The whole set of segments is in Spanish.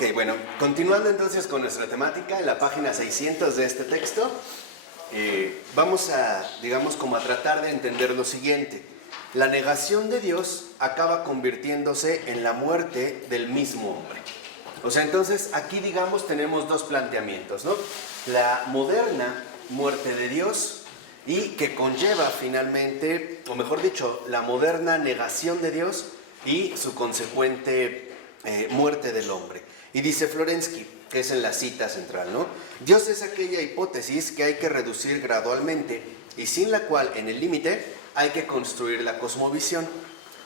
Ok, bueno, continuando entonces con nuestra temática, en la página 600 de este texto, vamos a, digamos, como a tratar de entender lo siguiente. La negación de Dios acaba convirtiéndose en la muerte del mismo hombre. O sea, entonces aquí, digamos, tenemos dos planteamientos, ¿no? La moderna muerte de Dios y que conlleva finalmente, o mejor dicho, la moderna negación de Dios y su consecuente muerte del hombre. Y dice Florensky, que es en la cita central, ¿no? Dios es aquella hipótesis que hay que reducir gradualmente y sin la cual, en el límite, hay que construir la cosmovisión.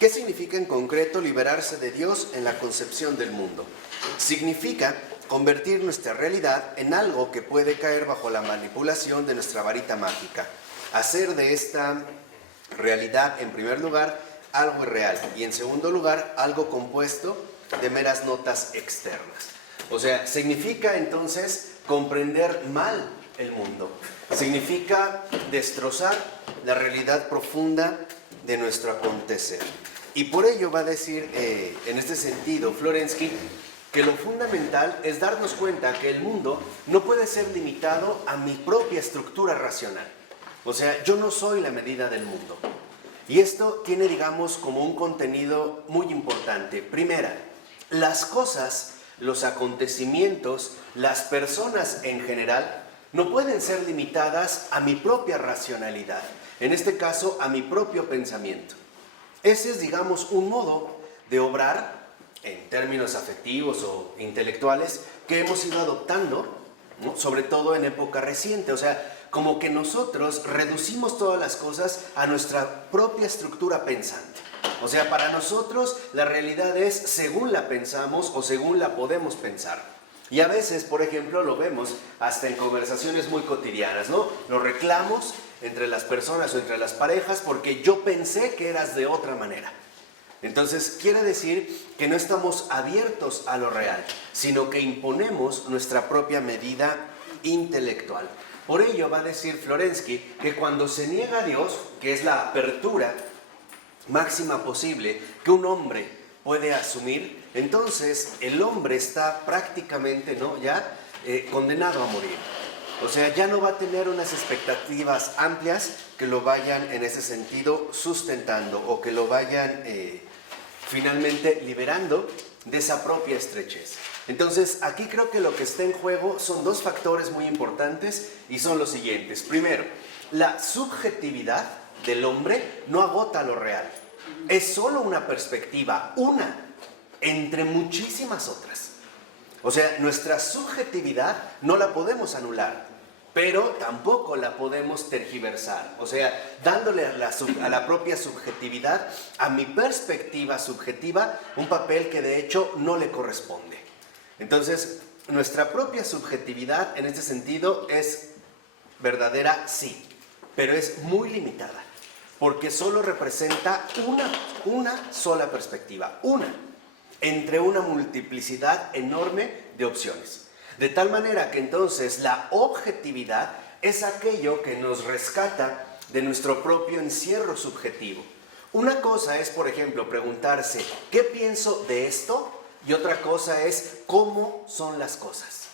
¿Qué significa en concreto liberarse de Dios en la concepción del mundo? Significa convertir nuestra realidad en algo que puede caer bajo la manipulación de nuestra varita mágica. Hacer de esta realidad, en primer lugar, algo irreal y en segundo lugar, algo compuesto de meras notas externas. O sea, significa entonces comprender mal el mundo. Significa destrozar la realidad profunda de nuestro acontecer. Y por ello va a decir, en este sentido, Florensky, que lo fundamental es darnos cuenta que el mundo no puede ser limitado a mi propia estructura racional. O sea, yo no soy la medida del mundo. Y esto tiene, digamos, como un contenido muy importante. Primera, las cosas, los acontecimientos, las personas en general, no pueden ser limitadas a mi propia racionalidad. En este caso, a mi propio pensamiento. Ese es, digamos, un modo de obrar en términos afectivos o intelectuales que hemos ido adoptando, ¿no? Sobre todo en época reciente. O sea, como que nosotros reducimos todas las cosas a nuestra propia estructura pensante. O sea, para nosotros la realidad es según la pensamos o según la podemos pensar. Y a veces, por ejemplo, lo vemos hasta en conversaciones muy cotidianas, ¿no? Los reclamos entre las personas o entre las parejas porque yo pensé que eras de otra manera. Entonces, quiere decir que no estamos abiertos a lo real, sino que imponemos nuestra propia medida intelectual. Por ello va a decir Florensky que cuando se niega a Dios, que es la apertura máxima posible que un hombre puede asumir, entonces el hombre está prácticamente, ¿no?, ya condenado a morir. O sea, ya no va a tener unas expectativas amplias que lo vayan en ese sentido sustentando o que lo vayan finalmente liberando de esa propia estrechez. Entonces, aquí creo que lo que está en juego son dos factores muy importantes y son los siguientes. Primero, la subjetividad del hombre no agota lo real. Es solo una perspectiva, una entre muchísimas otras. O sea, nuestra subjetividad no la podemos anular, pero tampoco la podemos tergiversar. O sea, dándole a la propia subjetividad, a mi perspectiva subjetiva, un papel que de hecho no le corresponde. Entonces, nuestra propia subjetividad en este sentido es verdadera, sí, pero es muy limitada, porque solo representa una sola perspectiva, una, entre una multiplicidad enorme de opciones. De tal manera que entonces la objetividad es aquello que nos rescata de nuestro propio encierro subjetivo. Una cosa es, por ejemplo, preguntarse, ¿qué pienso de esto? Y otra cosa es, ¿cómo son las cosas?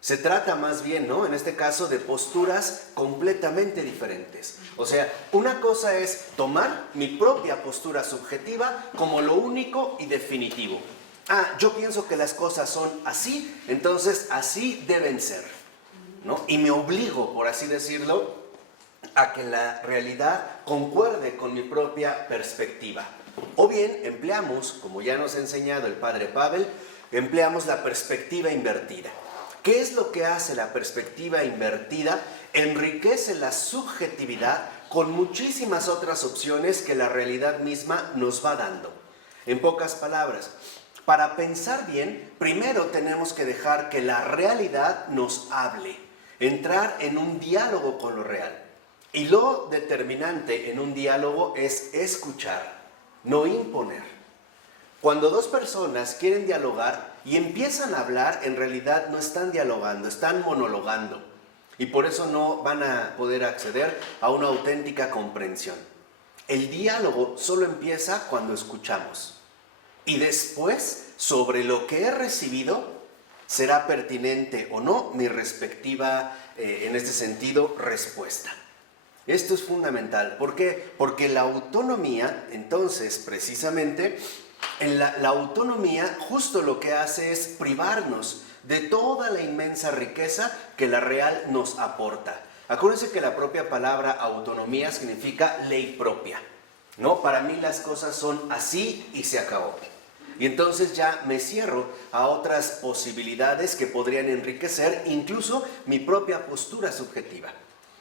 Se trata más bien, ¿no?, en este caso, de posturas completamente diferentes. O sea, una cosa es tomar mi propia postura subjetiva como lo único y definitivo. Yo pienso que las cosas son así, entonces así deben ser, ¿no? Y me obligo, por así decirlo, a que la realidad concuerde con mi propia perspectiva. O bien empleamos, como ya nos ha enseñado el padre Pavel, empleamos la perspectiva invertida. ¿Qué es lo que hace la perspectiva invertida? Enriquece la subjetividad con muchísimas otras opciones que la realidad misma nos va dando. En pocas palabras, para pensar bien, primero tenemos que dejar que la realidad nos hable, entrar en un diálogo con lo real. Y lo determinante en un diálogo es escuchar, no imponer. Cuando dos personas quieren dialogar y empiezan a hablar, en realidad no están dialogando, están monologando. Y por eso no van a poder acceder a una auténtica comprensión. El diálogo solo empieza cuando escuchamos. Y después, sobre lo que he recibido, será pertinente o no mi respectiva, en este sentido, respuesta. Esto es fundamental. ¿Por qué? Porque la autonomía, entonces, precisamente, la autonomía justo lo que hace es privarnos de toda la inmensa riqueza que la real nos aporta. Acuérdense que la propia palabra autonomía significa ley propia, ¿no? Para mí las cosas son así y se acabó. Y entonces ya me cierro a otras posibilidades que podrían enriquecer incluso mi propia postura subjetiva.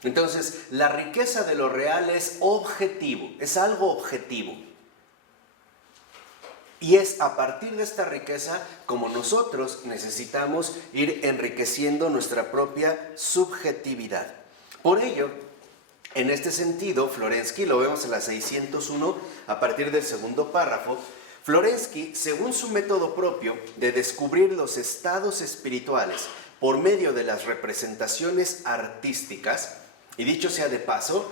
Entonces, la riqueza de lo real es objetivo, es algo objetivo. Y es a partir de esta riqueza como nosotros necesitamos ir enriqueciendo nuestra propia subjetividad. Por ello, en este sentido, Florensky, lo vemos en la 601, a partir del segundo párrafo, Florensky, según su método propio de descubrir los estados espirituales por medio de las representaciones artísticas, y dicho sea de paso,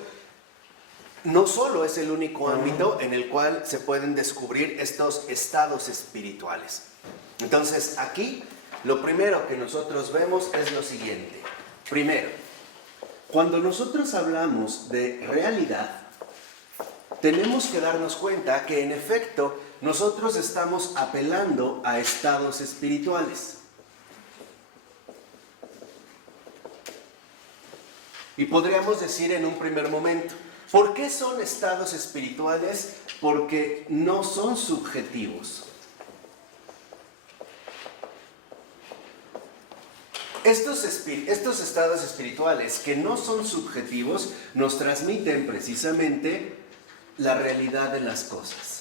no solo es el único ámbito en el cual se pueden descubrir estos estados espirituales. Entonces, aquí lo primero que nosotros vemos es lo siguiente. Primero, cuando nosotros hablamos de realidad, tenemos que darnos cuenta que en efecto nosotros estamos apelando a estados espirituales. Y podríamos decir en un primer momento, ¿por qué son estados espirituales? Porque no son subjetivos. Estos estados espirituales que no son subjetivos nos transmiten precisamente la realidad de las cosas.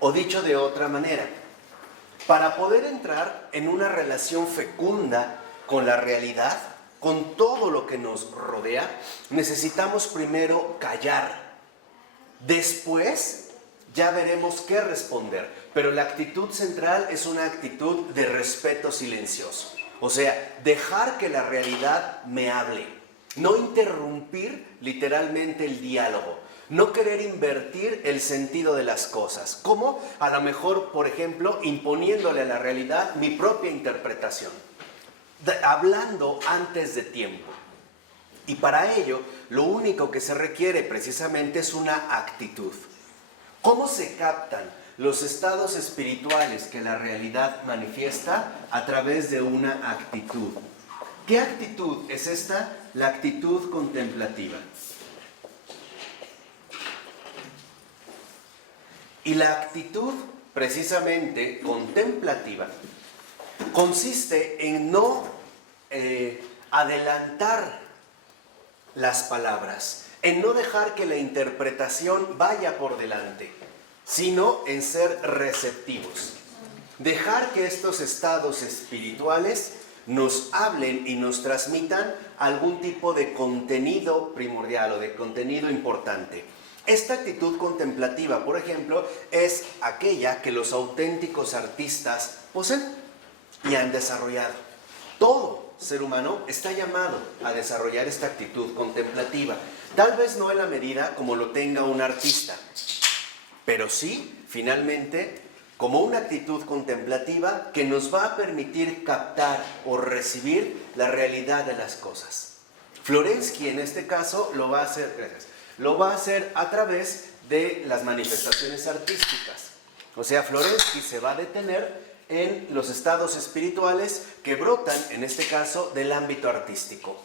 O dicho de otra manera, para poder entrar en una relación fecunda con la realidad, con todo lo que nos rodea, necesitamos primero callar. Después ya veremos qué responder, pero la actitud central es una actitud de respeto silencioso. O sea, dejar que la realidad me hable, no interrumpir literalmente el diálogo. No querer invertir el sentido de las cosas. ¿Cómo? A lo mejor, por ejemplo, imponiéndole a la realidad mi propia interpretación. Hablando antes de tiempo. Y para ello, lo único que se requiere precisamente es una actitud. ¿Cómo se captan los estados espirituales que la realidad manifiesta? A través de una actitud. ¿Qué actitud es esta? La actitud contemplativa. Y la actitud, precisamente, contemplativa, consiste en no adelantar las palabras, en no dejar que la interpretación vaya por delante, sino en ser receptivos. Dejar que estos estados espirituales nos hablen y nos transmitan algún tipo de contenido primordial o de contenido importante. Esta actitud contemplativa, por ejemplo, es aquella que los auténticos artistas poseen y han desarrollado. Todo ser humano está llamado a desarrollar esta actitud contemplativa. Tal vez no en la medida como lo tenga un artista, pero sí, finalmente, como una actitud contemplativa que nos va a permitir captar o recibir la realidad de las cosas. Florensky, en este caso, lo va a hacer, lo va a hacer a través de las manifestaciones artísticas. O sea, Florensky se va a detener en los estados espirituales que brotan, en este caso, del ámbito artístico.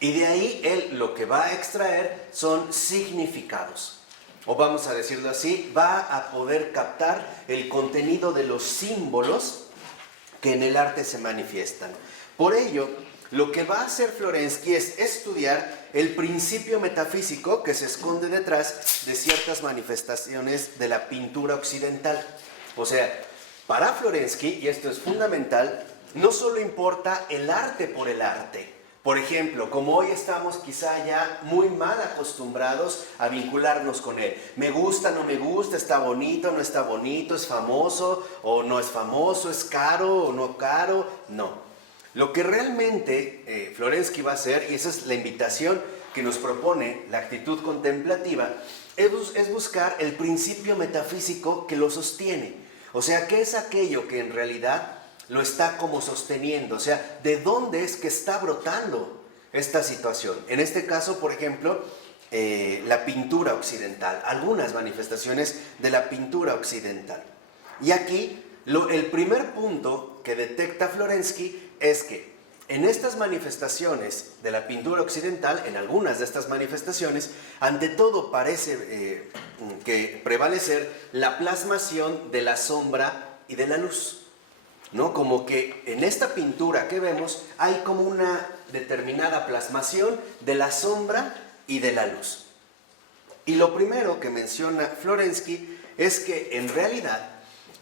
Y de ahí él lo que va a extraer son significados. O vamos a decirlo así, va a poder captar el contenido de los símbolos que en el arte se manifiestan. Por ello, lo que va a hacer Florensky es estudiar el principio metafísico que se esconde detrás de ciertas manifestaciones de la pintura occidental. O sea, para Florensky, y esto es fundamental, no solo importa el arte por el arte. Por ejemplo, como hoy estamos quizá ya muy mal acostumbrados a vincularnos con él. Me gusta, no me gusta, está bonito, no está bonito, es famoso o no es famoso, es caro o no caro. No. Lo que realmente Florensky va a hacer, y esa es la invitación que nos propone la actitud contemplativa es buscar el principio metafísico que lo sostiene. O sea, ¿qué es aquello que en realidad lo está como sosteniendo? O sea, ¿de dónde es que está brotando esta situación? En este caso, por ejemplo, la pintura occidental, algunas manifestaciones de la pintura occidental. Y aquí, el primer punto que detecta Florensky es que en estas manifestaciones de la pintura occidental, en algunas de estas manifestaciones, ante todo parece que prevalecer la plasmación de la sombra y de la luz, ¿no? Como que en esta pintura que vemos hay como una determinada plasmación de la sombra y de la luz. Y lo primero que menciona Florensky es que en realidad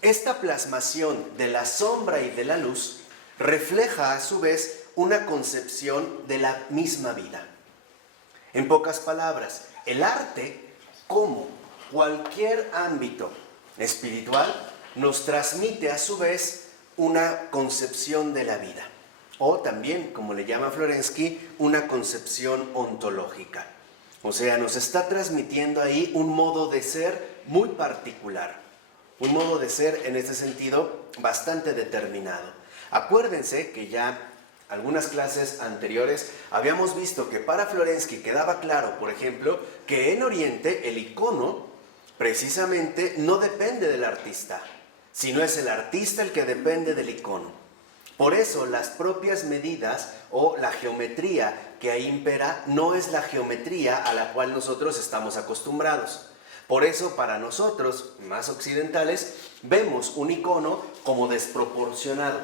esta plasmación de la sombra y de la luz refleja a su vez una concepción de la misma vida. En pocas palabras, el arte, como cualquier ámbito espiritual, nos transmite a su vez una concepción de la vida, o también, como le llama Florensky, una concepción ontológica. O sea, nos está transmitiendo ahí un modo de ser muy particular, un modo de ser en ese sentido bastante determinado. Acuérdense que ya algunas clases anteriores habíamos visto que para Florensky quedaba claro, por ejemplo, que en Oriente el icono precisamente no depende del artista, sino es el artista el que depende del icono. Por eso las propias medidas o la geometría que ahí impera no es la geometría a la cual nosotros estamos acostumbrados. Por eso para nosotros, más occidentales, vemos un icono como desproporcionado,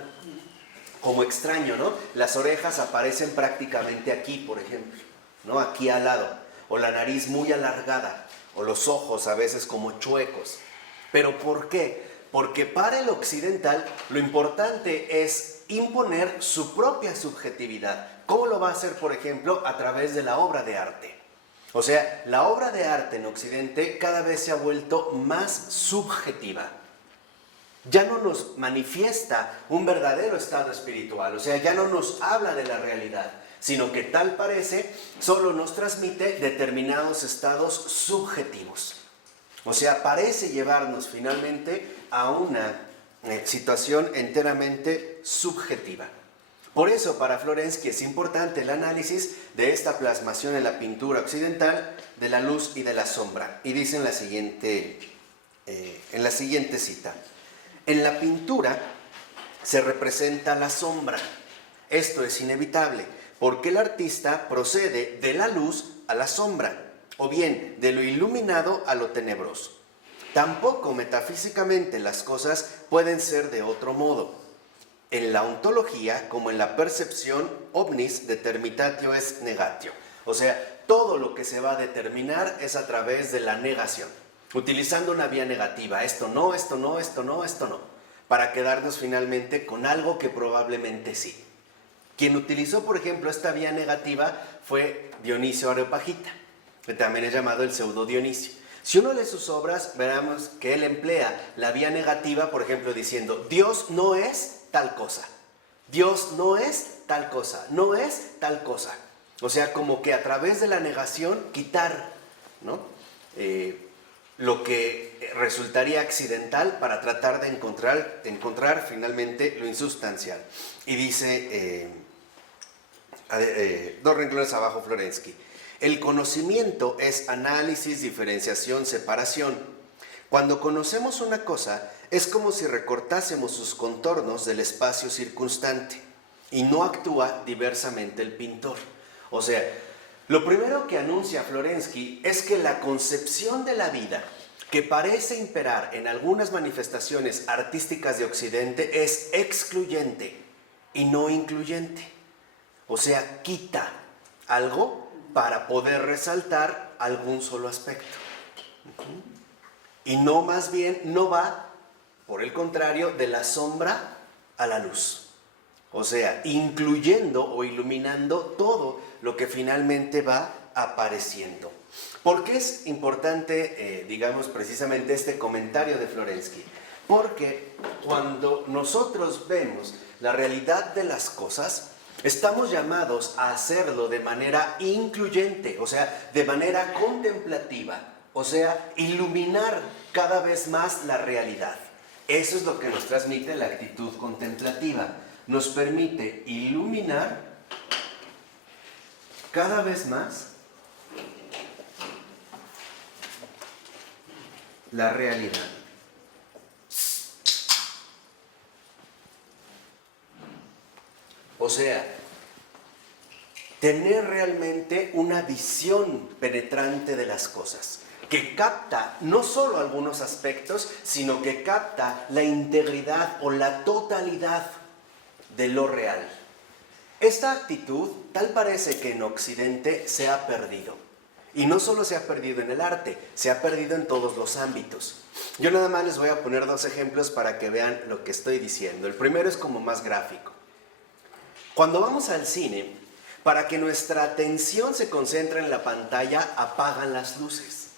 como extraño, ¿no? Las orejas aparecen prácticamente aquí, por ejemplo, ¿no? Aquí al lado, o la nariz muy alargada, o los ojos a veces como chuecos. ¿Pero por qué? Porque para el occidental lo importante es imponer su propia subjetividad. ¿Cómo lo va a hacer, por ejemplo? A través de la obra de arte. O sea, la obra de arte en Occidente cada vez se ha vuelto más subjetiva. Ya no nos manifiesta un verdadero estado espiritual, o sea, ya no nos habla de la realidad, sino que tal parece solo nos transmite determinados estados subjetivos. O sea, parece llevarnos finalmente a una situación enteramente subjetiva. Por eso para Florensky es importante el análisis de esta plasmación en la pintura occidental de la luz y de la sombra. Y dice en la siguiente cita: en la pintura se representa la sombra. Esto es inevitable, porque el artista procede de la luz a la sombra, o bien de lo iluminado a lo tenebroso. Tampoco metafísicamente las cosas pueden ser de otro modo. En la ontología, como en la percepción, omnis determinatio est negatio. O sea, todo lo que se va a determinar es a través de la negación, utilizando una vía negativa. Esto no, esto no, esto no, esto no. Para quedarnos finalmente con algo que probablemente sí. Quien utilizó, por ejemplo, esta vía negativa fue Dionisio Areopagita, que también es llamado el pseudo Dionisio. Si uno lee sus obras, veremos que él emplea la vía negativa, por ejemplo, diciendo: Dios no es tal cosa, Dios no es tal cosa, no es tal cosa. O sea, como que a través de la negación quitar, ¿no? Lo que resultaría accidental para tratar de encontrar finalmente lo insustancial. Y dice, dos renglones abajo, Florensky: el conocimiento es análisis, diferenciación, separación. Cuando conocemos una cosa, es como si recortásemos sus contornos del espacio circunstante, y no actúa diversamente el pintor. O sea, lo primero que anuncia Florensky es que la concepción de la vida que parece imperar en algunas manifestaciones artísticas de Occidente es excluyente y no incluyente. O sea, quita algo para poder resaltar algún solo aspecto. Y no, más bien, no va, por el contrario, de la sombra a la luz. O sea, incluyendo o iluminando todo lo que finalmente va apareciendo. ¿Por qué es importante, digamos, precisamente este comentario de Florensky? Porque cuando nosotros vemos la realidad de las cosas, Estamos llamados a hacerlo de manera incluyente, o sea, de manera contemplativa, o sea, iluminar cada vez más la realidad. Eso es lo que nos transmite la actitud contemplativa. Nos permite iluminar cada vez más la realidad. O sea, tener realmente una visión penetrante de las cosas, que capta no solo algunos aspectos, sino que capta la integridad o la totalidad de lo real. Esta actitud tal parece que en Occidente se ha perdido. Y no solo se ha perdido en el arte, se ha perdido en todos los ámbitos. Yo nada más les voy a poner 2 ejemplos para que vean lo que estoy diciendo. El primero es como más gráfico. Cuando vamos al cine, para que nuestra atención se concentre en la pantalla, apagan las luces.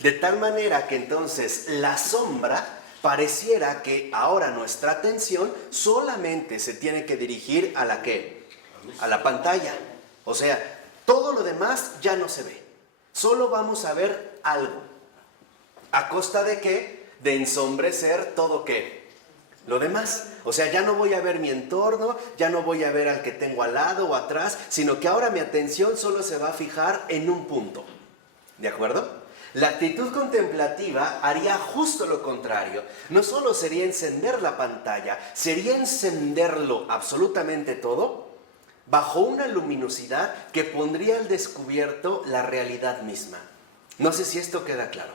De tal manera que entonces la sombra pareciera que ahora nuestra atención solamente se tiene que dirigir a la ¿qué? A la pantalla. O sea, todo lo demás ya no se ve. Solo vamos a ver algo. ¿A costa de qué? De ensombrecer todo ¿qué? Lo demás. O sea, ya no voy a ver mi entorno, ya no voy a ver al que tengo al lado o atrás, sino que ahora mi atención solo se va a fijar en un punto. ¿De acuerdo? La actitud contemplativa haría justo lo contrario. No solo sería encender la pantalla, sería encenderlo absolutamente todo bajo una luminosidad que pondría al descubierto la realidad misma. No sé si esto queda claro,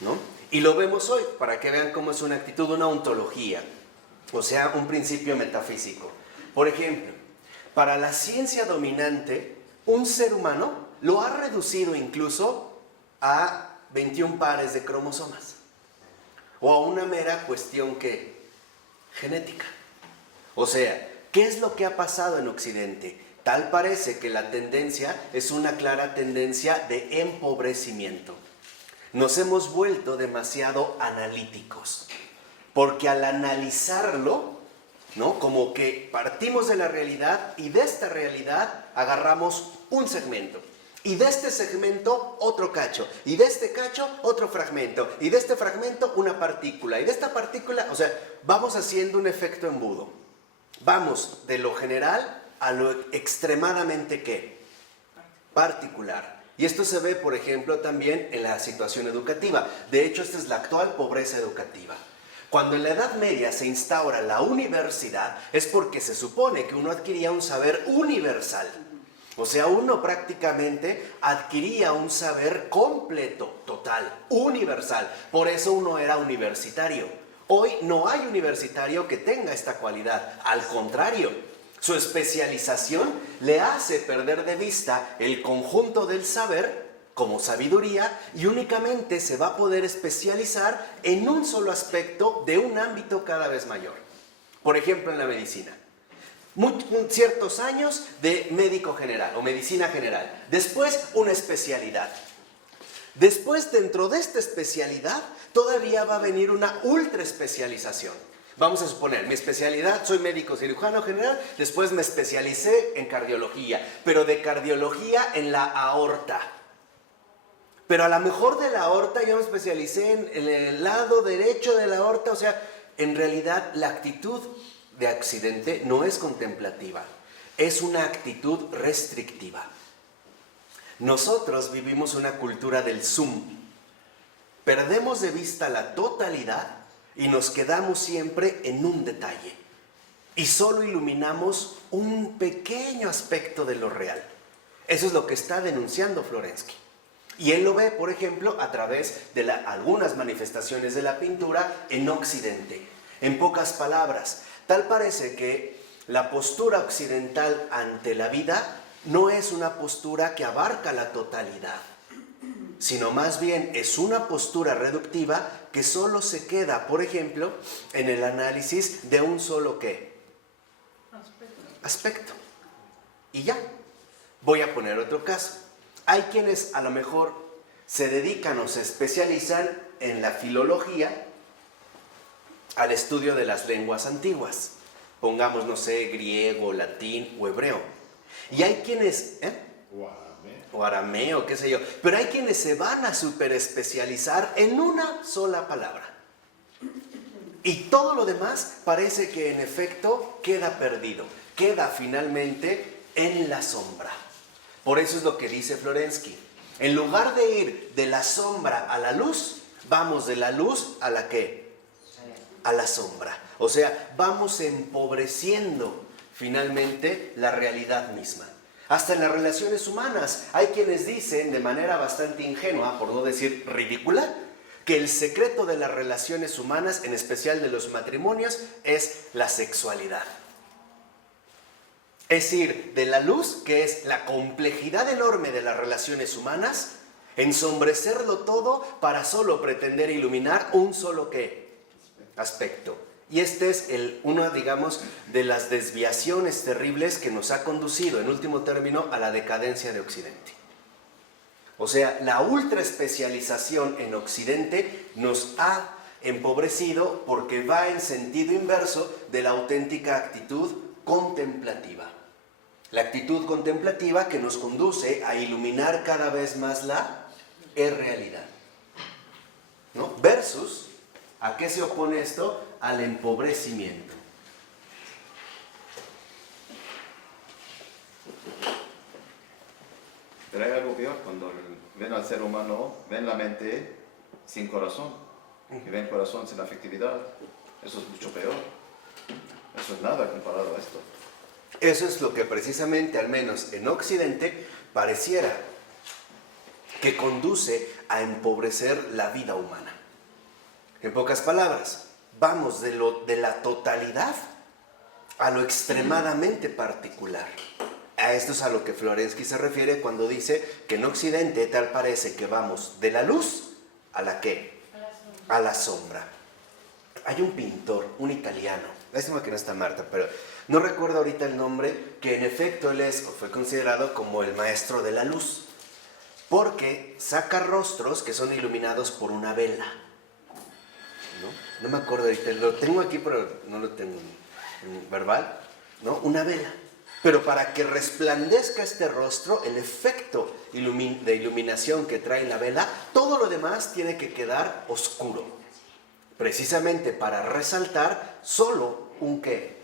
¿no? Y lo vemos hoy, para que vean cómo es una actitud, una ontología, o sea, un principio metafísico. Por ejemplo, para la ciencia dominante, un ser humano lo ha reducido incluso a 21 pares de cromosomas, o a una mera cuestión que genética. O sea, ¿qué es lo que ha pasado en Occidente? Tal parece que la tendencia es una clara tendencia de empobrecimiento. Nos hemos vuelto demasiado analíticos, porque al analizarlo, ¿no? Como que partimos de la realidad y de esta realidad agarramos un segmento. Y de este segmento otro cacho, y de este cacho otro fragmento, y de este fragmento una partícula, y de esta partícula, o sea, vamos haciendo un efecto embudo. Vamos de lo general a lo extremadamente ¿qué? Particular. Y esto se ve, por ejemplo, también en la situación educativa. De hecho, esta es la actual pobreza educativa. Cuando en la Edad Media se instaura la universidad, es porque se supone que uno adquiría un saber universal. O sea, uno prácticamente adquiría un saber completo, total, universal. Por eso uno era universitario. Hoy no hay universitario que tenga esta cualidad. Al contrario, su especialización le hace perder de vista el conjunto del saber como sabiduría y únicamente se va a poder especializar en un solo aspecto de un ámbito cada vez mayor. Por ejemplo, en la medicina. Ciertos años de médico general o medicina general. Después, una especialidad. Después, dentro de esta especialidad, todavía va a venir una ultra especialización. Vamos a suponer, mi especialidad, soy médico cirujano general, después me especialicé en cardiología, pero de cardiología en la aorta. Pero a lo mejor de la aorta yo me especialicé en el lado derecho de la aorta, o sea, en realidad la actitud de Occidente no es contemplativa, es una actitud restrictiva. Nosotros vivimos una cultura del zoom. Perdemos de vista la totalidad y nos quedamos siempre en un detalle. Y solo iluminamos un pequeño aspecto de lo real. Eso es lo que está denunciando Florensky. Y él lo ve, por ejemplo, a través de algunas manifestaciones de la pintura en Occidente. En pocas palabras, tal parece que la postura occidental ante la vida no es una postura que abarca la totalidad, sino más bien es una postura reductiva que solo se queda, por ejemplo, en el análisis de un solo ¿qué? Aspecto. Y ya. Voy a poner otro caso. Hay quienes a lo mejor se dedican o se especializan en la filología, al estudio de las lenguas antiguas. pongamos, no sé, griego, latín o hebreo. Y hay quienes, o arameo, qué sé yo, pero hay quienes se van a superespecializar en una sola palabra. Y todo lo demás parece que en efecto queda perdido, queda finalmente en la sombra. Por eso es lo que dice Florensky. En lugar de ir de la sombra a la luz, vamos de la luz a la ¿qué? A la sombra. O sea, vamos empobreciendo finalmente la realidad misma. Hasta en las relaciones humanas hay quienes dicen de manera bastante ingenua, por no decir ridícula, que el secreto de las relaciones humanas, en especial de los matrimonios, es la sexualidad. Es ir de la luz, que es la complejidad enorme de las relaciones humanas, ensombrecerlo todo para solo pretender iluminar un solo ¿qué? Aspecto. Y este es una, digamos, de las desviaciones terribles que nos ha conducido, en último término, a la decadencia de Occidente. O sea, la ultra especialización en Occidente nos ha empobrecido porque va en sentido inverso de la auténtica actitud contemplativa. La actitud contemplativa que nos conduce a iluminar cada vez más la realidad, ¿no? Versus, ¿a qué se opone esto? Al empobrecimiento. Pero hay algo peor, cuando ven al ser humano, ven la mente sin corazón, y ven corazón sin afectividad. Eso es mucho peor. Eso es nada comparado a esto. Eso es lo que precisamente, al menos en Occidente, pareciera que conduce a empobrecer la vida humana. En pocas palabras, vamos de la totalidad a lo extremadamente particular. A esto es a lo que Florensky se refiere cuando dice que en Occidente tal parece que vamos de la luz a la ¿qué? A la sombra. Hay un pintor, un italiano, lástima que no está Marta, pero no recuerdo ahorita el nombre, que en efecto él es o fue considerado como el maestro de la luz, porque saca rostros que son iluminados por una vela. No me acuerdo ahorita, lo tengo aquí pero no lo tengo en verbal, ¿no? Una vela. Pero para que resplandezca este rostro, el efecto de iluminación que trae la vela, todo lo demás tiene que quedar oscuro. Precisamente para resaltar solo un ¿qué?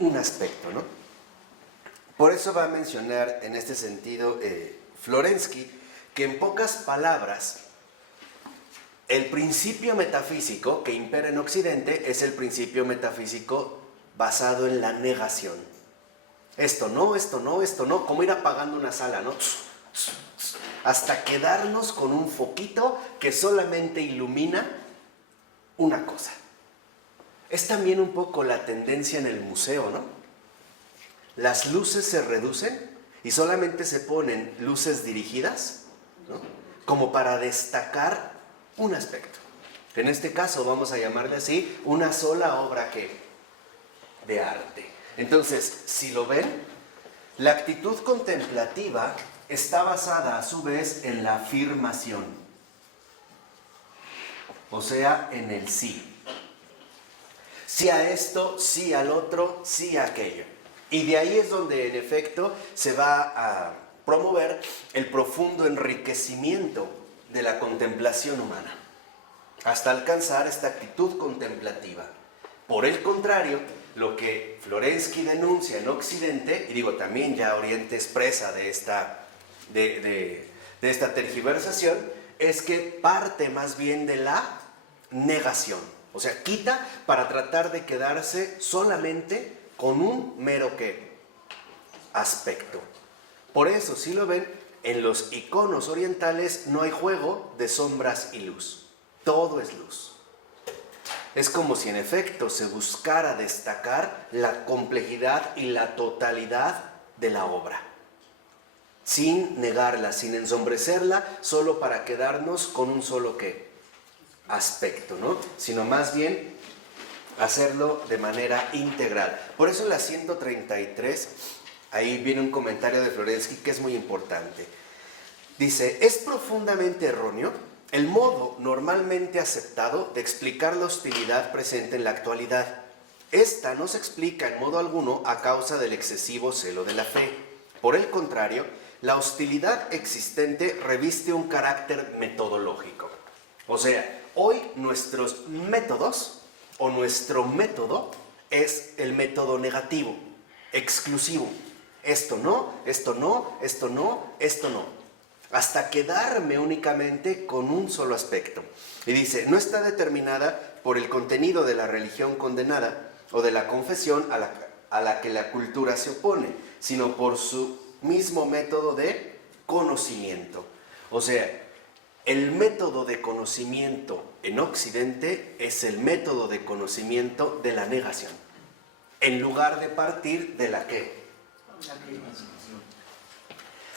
Un aspecto, ¿no? Por eso va a mencionar en este sentido Florensky que en pocas palabras el principio metafísico que impera en Occidente es el principio metafísico basado en la negación. Esto no, esto no, esto no, como ir apagando una sala, ¿no? Hasta quedarnos con un foquito que solamente ilumina una cosa. Es también un poco la tendencia en el museo, ¿no? Las luces se reducen y solamente se ponen luces dirigidas, ¿no? Como para destacar un aspecto. En este caso vamos a llamarle así una sola obra de arte. Entonces, si lo ven, la actitud contemplativa está basada a su vez en la afirmación, o sea, en el sí. Sí a esto, sí al otro, sí a aquello. Y de ahí es donde en efecto se va a promover el profundo enriquecimiento de la contemplación humana, hasta alcanzar esta actitud contemplativa. Por el contrario, lo que Florensky denuncia en Occidente, y digo también ya Oriente expresa de esta tergiversación, es que parte más bien de la negación. O sea, quita para tratar de quedarse solamente con un mero ¿qué? Aspecto. Por eso, si lo ven, en los iconos orientales no hay juego de sombras y luz. Todo es luz. Es como si en efecto se buscara destacar la complejidad y la totalidad de la obra, sin negarla, sin ensombrecerla, solo para quedarnos con un solo ¿qué? Aspecto, ¿no? Sino más bien hacerlo de manera integral. Por eso en la 133, ahí viene un comentario de Florensky que es muy importante. Dice, es profundamente erróneo el modo normalmente aceptado de explicar la hostilidad presente en la actualidad. Esta no se explica en modo alguno a causa del excesivo celo de la fe. Por el contrario, la hostilidad existente reviste un carácter metodológico. O sea, hoy nuestros métodos o nuestro método es el método negativo, exclusivo. Esto no, esto no, esto no, esto no. Hasta quedarme únicamente con un solo aspecto. Y dice, no está determinada por el contenido de la religión condenada o de la confesión a la que la cultura se opone, sino por su mismo método de conocimiento. O sea, el método de conocimiento en Occidente es el método de conocimiento de la negación, en lugar de partir de la ¿qué?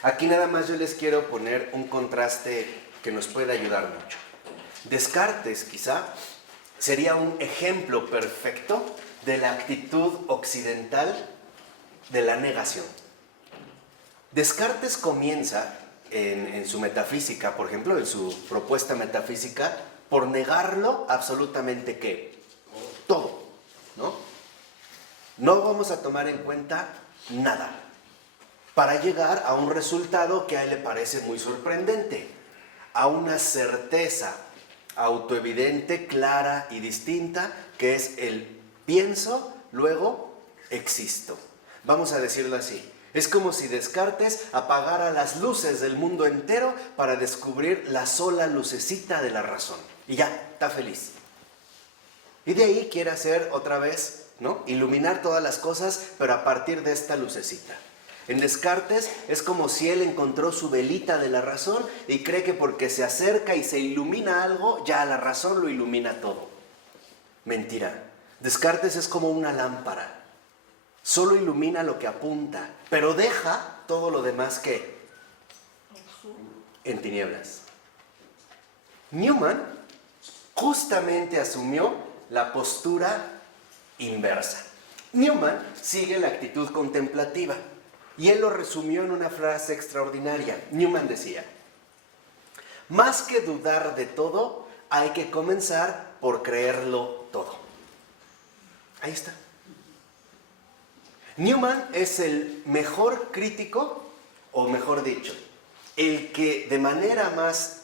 Aquí nada más yo les quiero poner un contraste que nos puede ayudar mucho. Descartes, quizá, sería un ejemplo perfecto de la actitud occidental de la negación. Descartes comienza en su metafísica, por ejemplo, en su propuesta metafísica, por negarlo absolutamente ¿qué? Todo, ¿no? No vamos a tomar en cuenta nada, para llegar a un resultado que a él le parece muy sorprendente, a una certeza autoevidente, clara y distinta, que es el pienso, luego existo. Vamos a decirlo así. Es como si Descartes apagara las luces del mundo entero para descubrir la sola lucecita de la razón. Y ya, está feliz. Y de ahí quiere hacer otra vez, ¿no? Iluminar todas las cosas, pero a partir de esta lucecita. En Descartes es como si él encontró su velita de la razón y cree que porque se acerca y se ilumina algo, ya la razón lo ilumina todo. Mentira. Descartes es como una lámpara. Solo ilumina lo que apunta, pero deja todo lo demás ¿qué? En tinieblas. Newman justamente asumió la postura inversa. Newman sigue la actitud contemplativa y él lo resumió en una frase extraordinaria. Newman decía, más que dudar de todo, hay que comenzar por creerlo todo. Ahí está. Newman es el mejor crítico, o mejor dicho, el que de manera más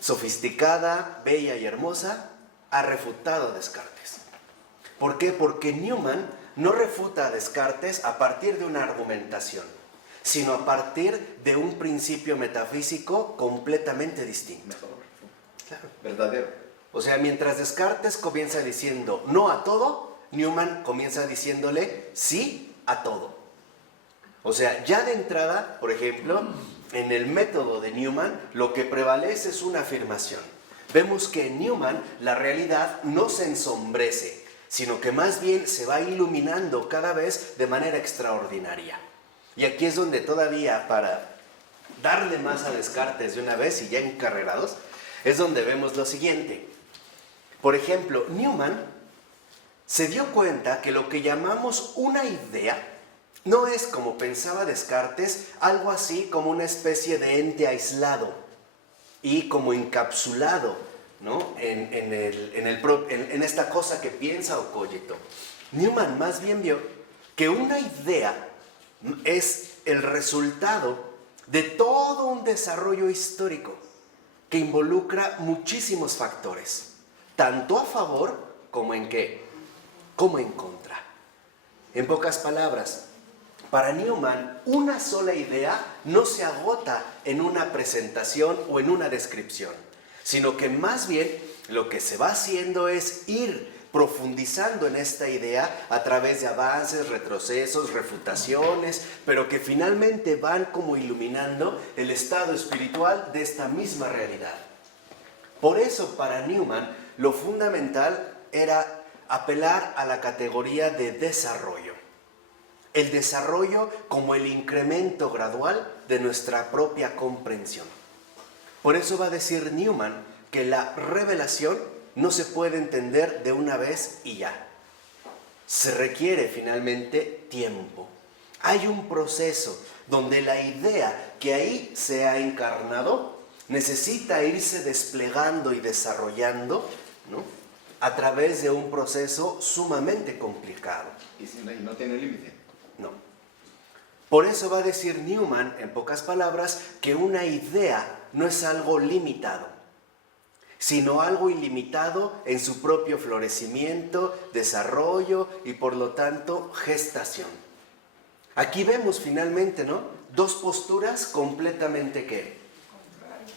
sofisticada, bella y hermosa ha refutado a Descartes. ¿Por qué? Porque Newman no refuta a Descartes a partir de una argumentación, sino a partir de un principio metafísico completamente distinto. Claro. Verdadero. O sea, mientras Descartes comienza diciendo no a todo, Newman comienza diciéndole sí a todo. O sea, ya de entrada, por ejemplo, en el método de Newman, lo que prevalece es una afirmación. Vemos que en Newman la realidad no se ensombrece, sino que más bien se va iluminando cada vez de manera extraordinaria. Y aquí es donde todavía, para darle más a Descartes de una vez y ya encarrerados, es donde vemos lo siguiente. Por ejemplo, Newman se dio cuenta que lo que llamamos una idea no es, como pensaba Descartes, algo así como una especie de ente aislado y como encapsulado, ¿no? en esta cosa que piensa o cogito. Newman más bien vio que una idea es el resultado de todo un desarrollo histórico que involucra muchísimos factores, tanto a favor como en ¿qué? Como en contra. En pocas palabras, para Newman, una sola idea no se agota en una presentación o en una descripción, sino que más bien lo que se va haciendo es ir profundizando en esta idea a través de avances, retrocesos, refutaciones, pero que finalmente van como iluminando el estado espiritual de esta misma realidad. Por eso, para Newman, lo fundamental era apelar a la categoría de desarrollo. El desarrollo como el incremento gradual de nuestra propia comprensión. Por eso va a decir Newman que la revelación no se puede entender de una vez y ya. Se requiere finalmente tiempo. Hay un proceso donde la idea que ahí se ha encarnado necesita irse desplegando y desarrollando, ¿no? a través de un proceso sumamente complicado. Y no tiene límite. No. Por eso va a decir Newman, en pocas palabras, que una idea no es algo limitado, sino algo ilimitado en su propio florecimiento, desarrollo y por lo tanto gestación. Aquí vemos finalmente, ¿no? Dos posturas completamente ¿qué?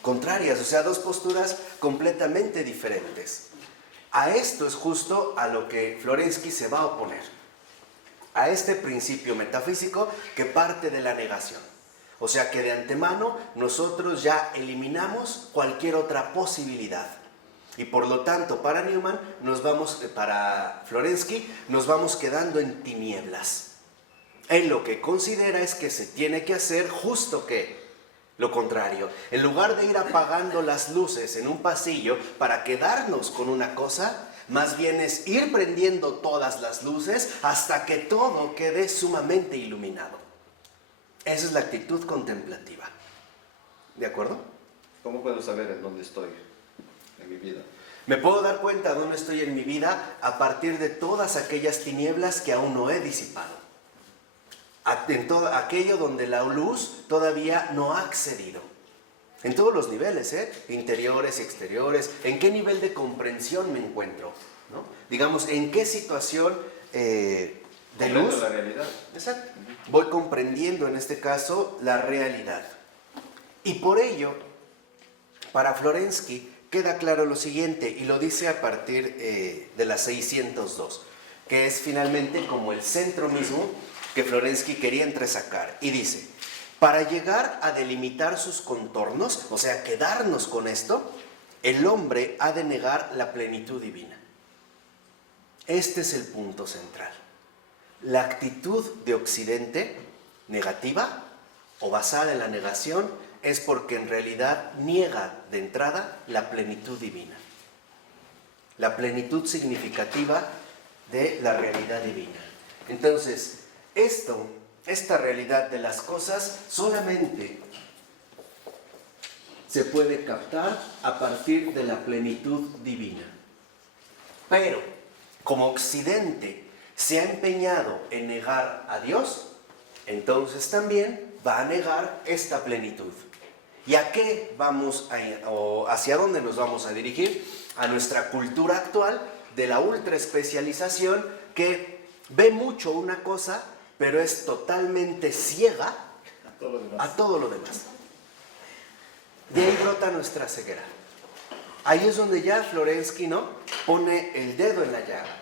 Contrarias, o sea, dos posturas completamente diferentes. A esto es justo a lo que Florensky se va a oponer, a este principio metafísico que parte de la negación. O sea que de antemano nosotros ya eliminamos cualquier otra posibilidad. Y por lo tanto, para Newman, para Florensky, nos vamos quedando en tinieblas. Él lo que considera es que se tiene que hacer justo que lo contrario. En lugar de ir apagando las luces en un pasillo para quedarnos con una cosa, más bien es ir prendiendo todas las luces hasta que todo quede sumamente iluminado. Esa es la actitud contemplativa. ¿De acuerdo? ¿Cómo puedo saber en dónde estoy en mi vida? Me puedo dar cuenta de dónde estoy en mi vida a partir de todas aquellas tinieblas que aún no he disipado. En todo aquello donde la luz todavía no ha accedido. En todos los niveles, interiores y exteriores. ¿En qué nivel de comprensión me encuentro? ¿No? Digamos, ¿en qué situación de luz? La realidad. Exacto. Voy comprendiendo en este caso la realidad. Y por ello, para Florensky queda claro lo siguiente, y lo dice a partir de la 602, que es finalmente como el centro mismo que Florensky quería entresacar. Y dice, para llegar a delimitar sus contornos, o sea, quedarnos con esto, el hombre ha de negar la plenitud divina. Este es el punto central. La actitud de Occidente, negativa o basada en la negación, es porque en realidad niega de entrada la plenitud divina. La plenitud significativa de la realidad divina. Entonces, esta realidad de las cosas solamente se puede captar a partir de la plenitud divina. Pero, como Occidente se ha empeñado en negar a Dios, entonces también va a negar esta plenitud. ¿Y a qué vamos o hacia dónde nos vamos a dirigir? A nuestra cultura actual de la ultraespecialización que ve mucho una cosa, pero es totalmente ciega a todo lo demás. De ahí brota nuestra ceguera. Ahí es donde ya Florensky, ¿no?, pone el dedo en la llaga.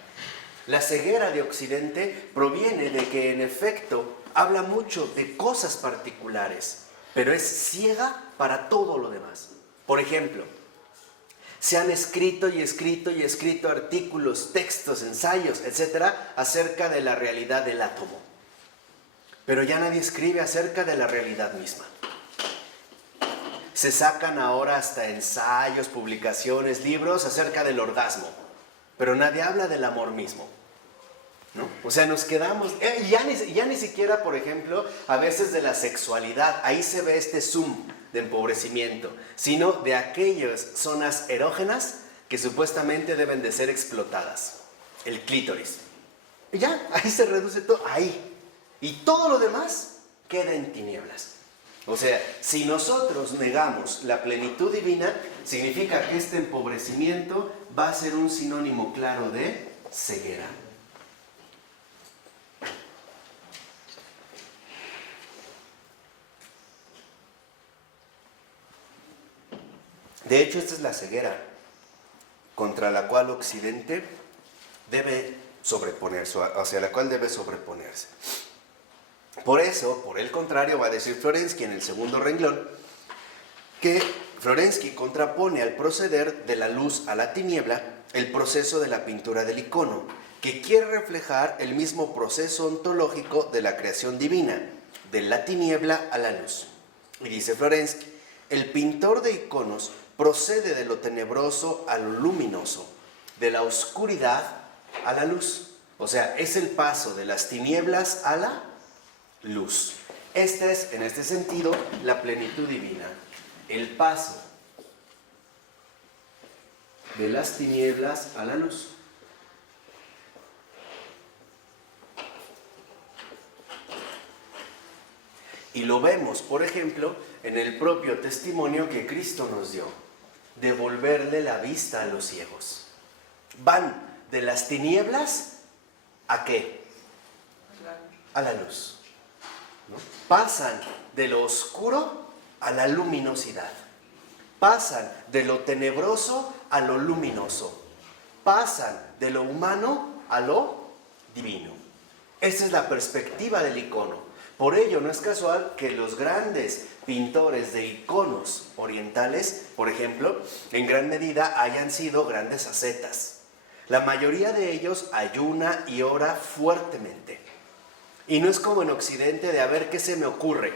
La ceguera de Occidente proviene de que en efecto habla mucho de cosas particulares, pero es ciega para todo lo demás. Por ejemplo, se han escrito y escrito y escrito artículos, textos, ensayos, etcétera, acerca de la realidad del átomo. Pero ya nadie escribe acerca de la realidad misma. Se sacan ahora hasta ensayos, publicaciones, libros acerca del orgasmo, pero nadie habla del amor mismo, ¿no? O sea, nos quedamos, ya ni siquiera, por ejemplo, a veces de la sexualidad, ahí se ve este zoom de empobrecimiento, sino de aquellas zonas erógenas que supuestamente deben de ser explotadas, el clítoris. Y ya, ahí se reduce todo, ahí. Y todo lo demás queda en tinieblas. O sea, si nosotros negamos la plenitud divina, significa que este empobrecimiento va a ser un sinónimo claro de ceguera. De hecho, esta es la ceguera contra la cual Occidente debe sobreponerse, hacia la cual debe sobreponerse. Por eso, por el contrario, va a decir Florensky en el segundo renglón, que Florensky contrapone al proceder de la luz a la tiniebla el proceso de la pintura del icono, que quiere reflejar el mismo proceso ontológico de la creación divina, de la tiniebla a la luz. Y dice Florensky, el pintor de iconos procede de lo tenebroso a lo luminoso, de la oscuridad a la luz. O sea, es el paso de las tinieblas a la luz. Esta es, en este sentido, la plenitud divina. El paso de las tinieblas a la luz. Y lo vemos, por ejemplo, en el propio testimonio que Cristo nos dio, devolverle la vista a los ciegos. Van de las tinieblas ¿a qué? A la luz, ¿no? Pasan de lo oscuro a la luminosidad. Pasan de lo tenebroso a lo luminoso. Pasan de lo humano a lo divino. Esa es la perspectiva del icono. Por ello, no es casual que los grandes pintores de iconos orientales, por ejemplo, en gran medida hayan sido grandes ascetas. La mayoría de ellos ayuna y ora fuertemente. Y no es como en Occidente de a ver qué se me ocurre,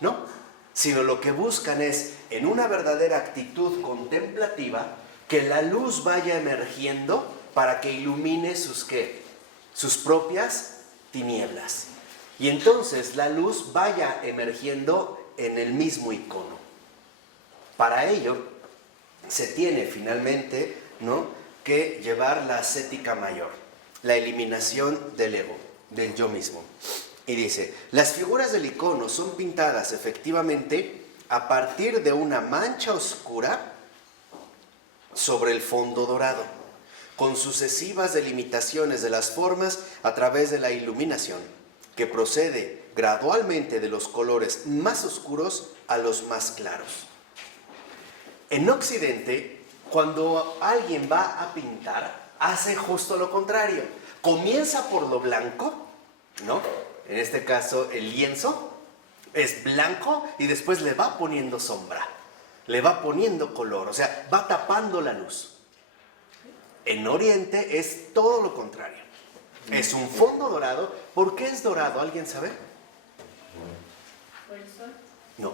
¿no? Sino lo que buscan es, en una verdadera actitud contemplativa, que la luz vaya emergiendo para que ilumine sus ¿qué? Sus propias tinieblas. Y entonces la luz vaya emergiendo en el mismo icono. Para ello se tiene finalmente, ¿no?, que llevar la ascética mayor, la eliminación del ego, del yo mismo. Y dice, las figuras del icono son pintadas efectivamente a partir de una mancha oscura sobre el fondo dorado, con sucesivas delimitaciones de las formas a través de la iluminación, que procede gradualmente de los colores más oscuros a los más claros. En Occidente, cuando alguien va a pintar, hace justo lo contrario. Comienza por lo blanco, ¿no? En este caso, el lienzo es blanco y después le va poniendo sombra, le va poniendo color, o sea, va tapando la luz. En Oriente es todo lo contrario. Es un fondo dorado. ¿Por qué es dorado? ¿Alguien sabe? ¿Por el sol? No.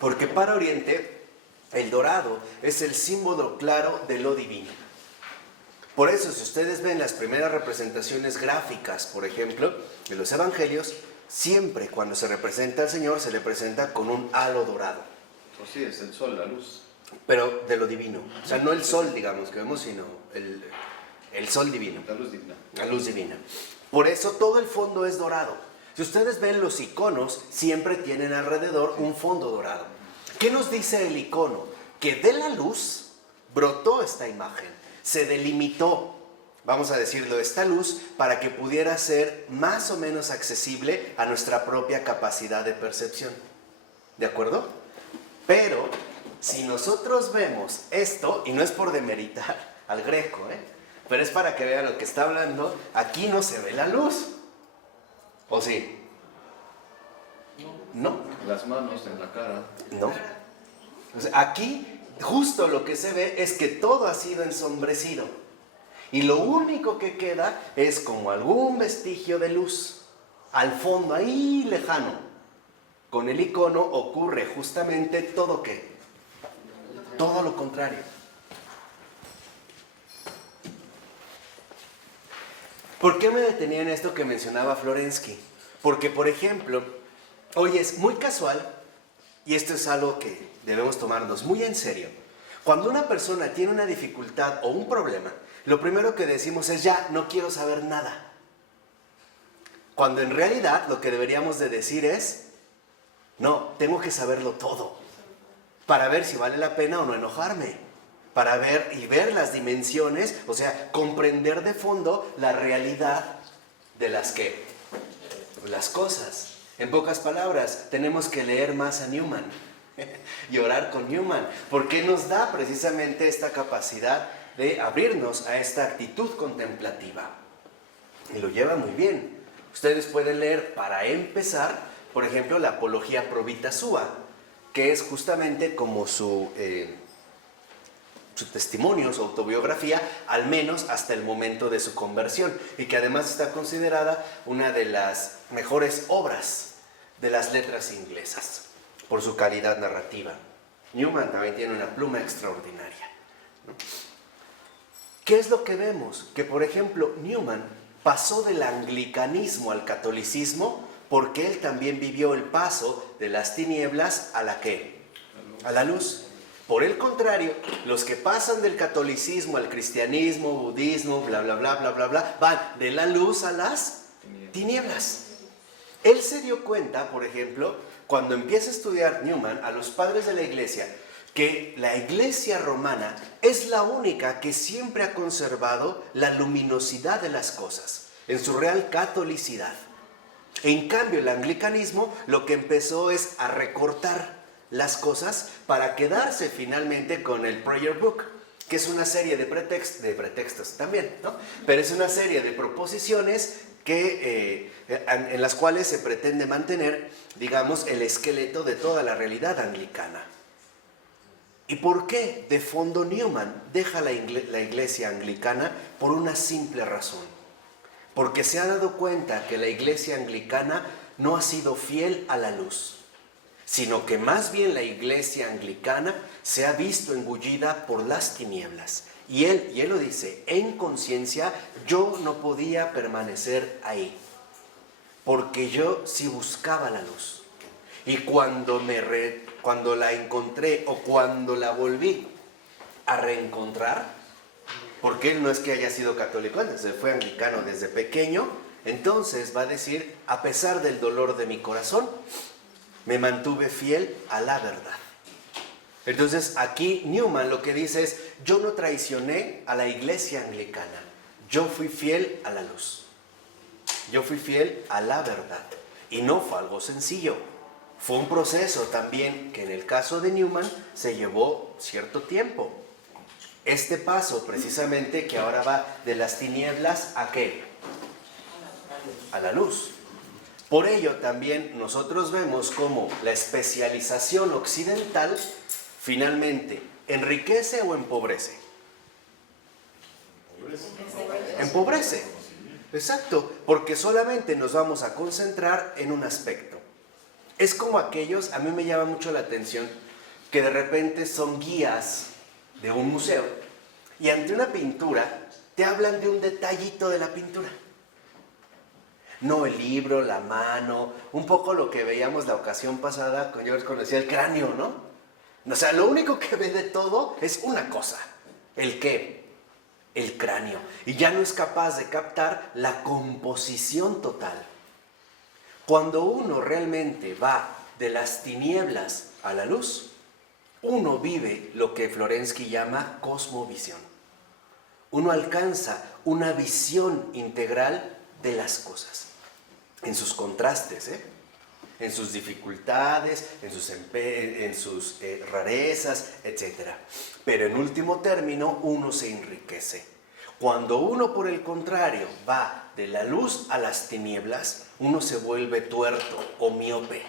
Porque para Oriente el dorado es el símbolo claro de lo divino. Por eso, si ustedes ven las primeras representaciones gráficas, por ejemplo, de los evangelios, siempre cuando se representa al Señor se le presenta con un halo dorado. Pues sí, es el sol, la luz. Pero de lo divino. O sea, no el sol, digamos, que vemos, sino el sol divino. La luz divina. La luz divina. Por eso todo el fondo es dorado. Si ustedes ven los iconos, siempre tienen alrededor un fondo dorado. ¿Qué nos dice el icono? Que de la luz brotó esta imagen, se delimitó, vamos a decirlo, esta luz, para que pudiera ser más o menos accesible a nuestra propia capacidad de percepción. ¿De acuerdo? Pero si nosotros vemos esto, y no es por demeritar al Greco, pero es para que vean lo que está hablando, aquí no se ve la luz. ¿O sí? No. Las manos en la cara. No. O sea, aquí justo lo que se ve es que todo ha sido ensombrecido. Y lo único que queda es como algún vestigio de luz al fondo, ahí lejano. Con el icono ocurre justamente todo ¿qué? Todo lo contrario. ¿Por qué me detenía en esto que mencionaba Florensky? Porque, por ejemplo, hoy es muy casual, y esto es algo que debemos tomarnos muy en serio. Cuando una persona tiene una dificultad o un problema, lo primero que decimos es ya, no quiero saber nada. Cuando en realidad lo que deberíamos de decir es, no, tengo que saberlo todo, para ver si vale la pena o no enojarme, para ver y ver las dimensiones, o sea, comprender de fondo la realidad de las cosas. En pocas palabras, tenemos que leer más a Newman y orar con Newman, porque nos da precisamente esta capacidad de abrirnos a esta actitud contemplativa. Y lo lleva muy bien. Ustedes pueden leer, para empezar, por ejemplo, la Apología Pro Vita Sua, que es justamente como su testimonio, su autobiografía, al menos hasta el momento de su conversión, y que además está considerada una de las mejores obras de las letras inglesas, por su calidad narrativa. Newman también tiene una pluma extraordinaria, ¿no? ¿Qué es lo que vemos? Que, por ejemplo, Newman pasó del anglicanismo al catolicismo porque él también vivió el paso de las tinieblas a la ¿qué? A la luz. Por el contrario, los que pasan del catolicismo al cristianismo, budismo, bla, bla, bla, bla, bla, bla, van de la luz a las tinieblas. Él se dio cuenta, por ejemplo, cuando empieza a estudiar Newman a los padres de la iglesia, que la iglesia romana es la única que siempre ha conservado la luminosidad de las cosas, en su real catolicidad. En cambio, el anglicanismo lo que empezó es a recortar las cosas para quedarse finalmente con el Prayer Book, que es una serie de pretextos también, ¿no? Pero es una serie de proposiciones en las cuales se pretende mantener, digamos, el esqueleto de toda la realidad anglicana. ¿Y por qué de fondo Newman deja la iglesia anglicana? Por una simple razón. Porque se ha dado cuenta que la iglesia anglicana no ha sido fiel a la luz, sino que más bien la iglesia anglicana se ha visto engullida por las tinieblas. Y él lo dice, en conciencia yo no podía permanecer ahí, porque yo sí buscaba la luz. Y cuando la encontré o cuando la volví a reencontrar, porque él no es que haya sido católico antes, él fue anglicano desde pequeño, entonces va a decir, a pesar del dolor de mi corazón, me mantuve fiel a la verdad. Entonces aquí Newman lo que dice es, yo no traicioné a la iglesia anglicana, yo fui fiel a la luz, yo fui fiel a la verdad. Y no fue algo sencillo, fue un proceso también que en el caso de Newman se llevó cierto tiempo. Este paso precisamente que ahora va de las tinieblas ¿a qué? A la luz. Por ello también nosotros vemos cómo la especialización occidental finalmente enriquece o empobrece. Empobrece, exacto, porque solamente nos vamos a concentrar en un aspecto. Es como aquellos, a mí me llama mucho la atención, que de repente son guías de un museo y ante una pintura te hablan de un detallito de la pintura. No el libro, la mano, un poco lo que veíamos la ocasión pasada, cuando yo les conocía el cráneo, ¿no? O sea, lo único que ve de todo es una cosa. ¿El qué? El cráneo. Y ya no es capaz de captar la composición total. Cuando uno realmente va de las tinieblas a la luz, uno vive lo que Florensky llama cosmovisión. Uno alcanza una visión integral de las cosas, en sus contrastes, en sus dificultades, en sus rarezas, etc. Pero en último término, uno se enriquece. Cuando uno, por el contrario, va de la luz a las tinieblas, uno se vuelve tuerto o miope.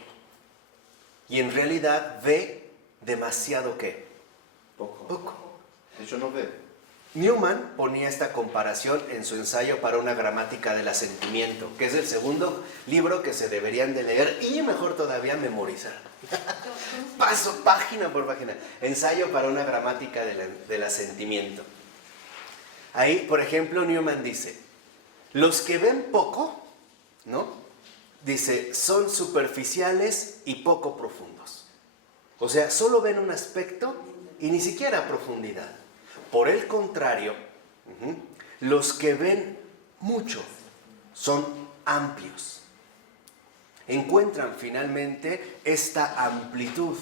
Y en realidad ve demasiado ¿qué? Poco. De hecho, no ve. Newman ponía esta comparación en su ensayo para una gramática del asentimiento, que es el segundo libro que se deberían de leer y mejor todavía memorizar. Paso página por página. Ensayo para una gramática del asentimiento. Ahí, por ejemplo, Newman dice, los que ven poco, ¿no? Dice, son superficiales y poco profundos. O sea, solo ven un aspecto y ni siquiera profundidad. Por el contrario, los que ven mucho son amplios. Encuentran finalmente esta amplitud